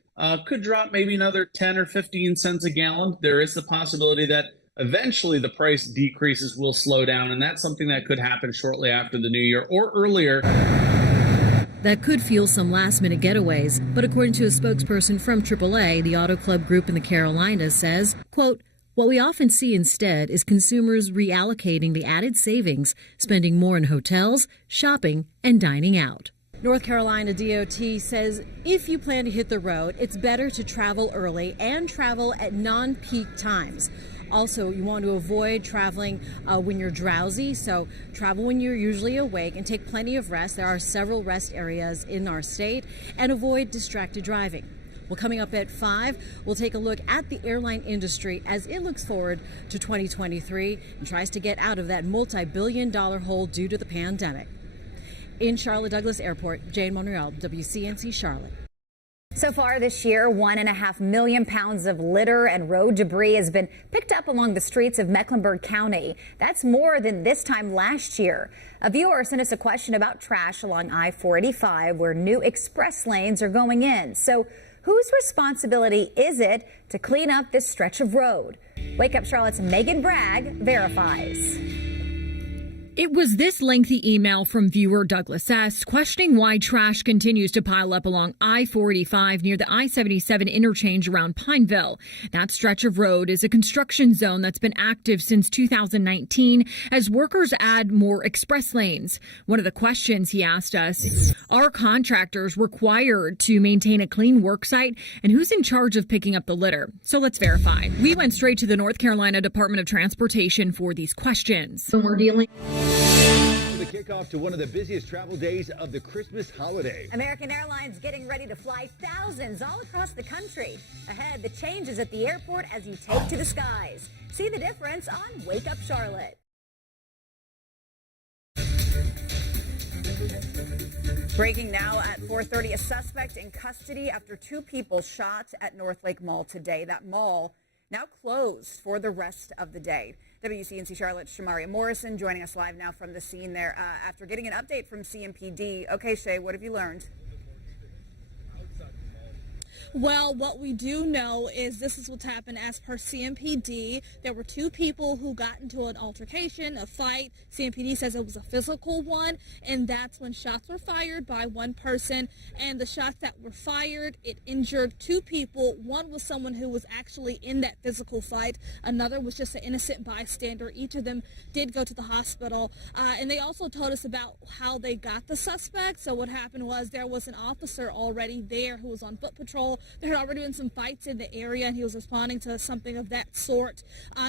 could drop maybe another 10 or 15 cents a gallon. There is the possibility that eventually the price decreases will slow down, and that's something that could happen shortly after the new year or earlier. That could fuel some last-minute getaways, but according to a spokesperson from AAA, the auto club group in the Carolinas says, quote, what we often see instead is consumers reallocating the added savings, spending more in hotels, shopping, and dining out. North Carolina DOT says if you plan to hit the road, it's better to travel early and travel at non-peak times. Also, you want to avoid traveling when you're drowsy, so travel when you're usually awake and take plenty of rest. There are several rest areas in our state, and avoid distracted driving. Well, coming up at 5, we'll take a look at the airline industry as it looks forward to 2023 and tries to get out of that multi-billion-dollar hole due to the pandemic. In Charlotte-Douglas Airport, Jane Monreal, WCNC Charlotte. So far this year, 1.5 million pounds of litter and road debris has been picked up along the streets of Mecklenburg County. That's more than this time last year. A viewer sent us a question about trash along I-485 where new express lanes are going in. So whose responsibility is it to clean up this stretch of road? Wake Up Charlotte's Megan Bragg verifies. It was this lengthy email from viewer Douglas S. questioning why trash continues to pile up along I-485 near the I-77 interchange around Pineville. That stretch of road is a construction zone that's been active since 2019 as workers add more express lanes. One of the questions he asked us, are contractors required to maintain a clean work site, and who's in charge of picking up the litter? So let's verify. We went straight to the North Carolina Department of Transportation for these questions. When we're dealing the kickoff to one of the busiest travel days of the Christmas holiday. American Airlines getting ready to fly thousands all across the country. Ahead, the changes at the airport as you take to the skies. See the difference on Wake Up Charlotte. Breaking now at 4:30, a suspect in custody after two people shot at Northlake Mall today. That mall now closed for the rest of the day. WCNC Charlotte, Shamaria Morrison joining us live now from the scene there after getting an update from CMPD. Okay, Shay, what have you learned? Well, what we do know is this is what's happened as per CMPD. There were two people who got into an altercation, a fight. CMPD says it was a physical one, and that's when shots were fired by one person. And the shots that were fired, it injured two people. One was someone who was actually in that physical fight. Another was just an innocent bystander. Each of them did go to the hospital. And they also told us about how they got the suspect. So what happened was there was an officer already there who was on foot patrol. There had already been some fights in the area, and he was responding to something of that sort.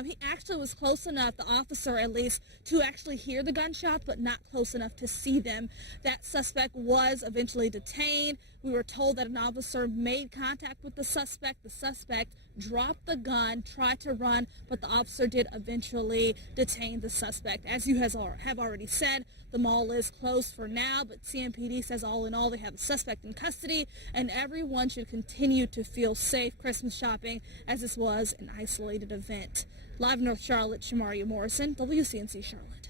He actually was close enough, the officer at least, to actually hear the gunshots, but not close enough to see them. That suspect was eventually detained. We were told that an officer made contact with the suspect. The suspect dropped the gun, tried to run, but the officer did eventually detain the suspect. As you have already said, the mall is closed for now, but CMPD says all in all they have a suspect in custody, and everyone should continue to feel safe Christmas shopping as this was an isolated event. Live in North Charlotte, Shamaria Morrison, WCNC Charlotte.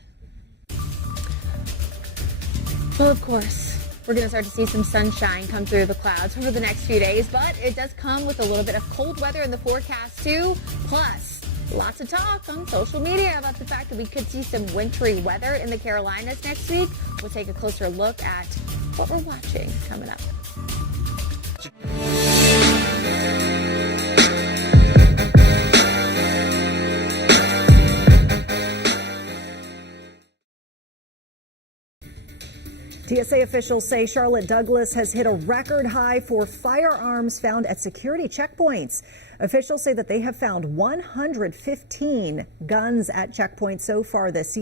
Well, of course, we're going to start to see some sunshine come through the clouds over the next few days, but it does come with a little bit of cold weather in the forecast too. Plus, lots of talk on social media about the fact that we could see some wintry weather in the Carolinas next week. We'll take a closer look at what we're watching coming up. TSA officials say Charlotte Douglas has hit a record high for firearms found at security checkpoints. Officials say that they have found 115 guns at checkpoints so far this year.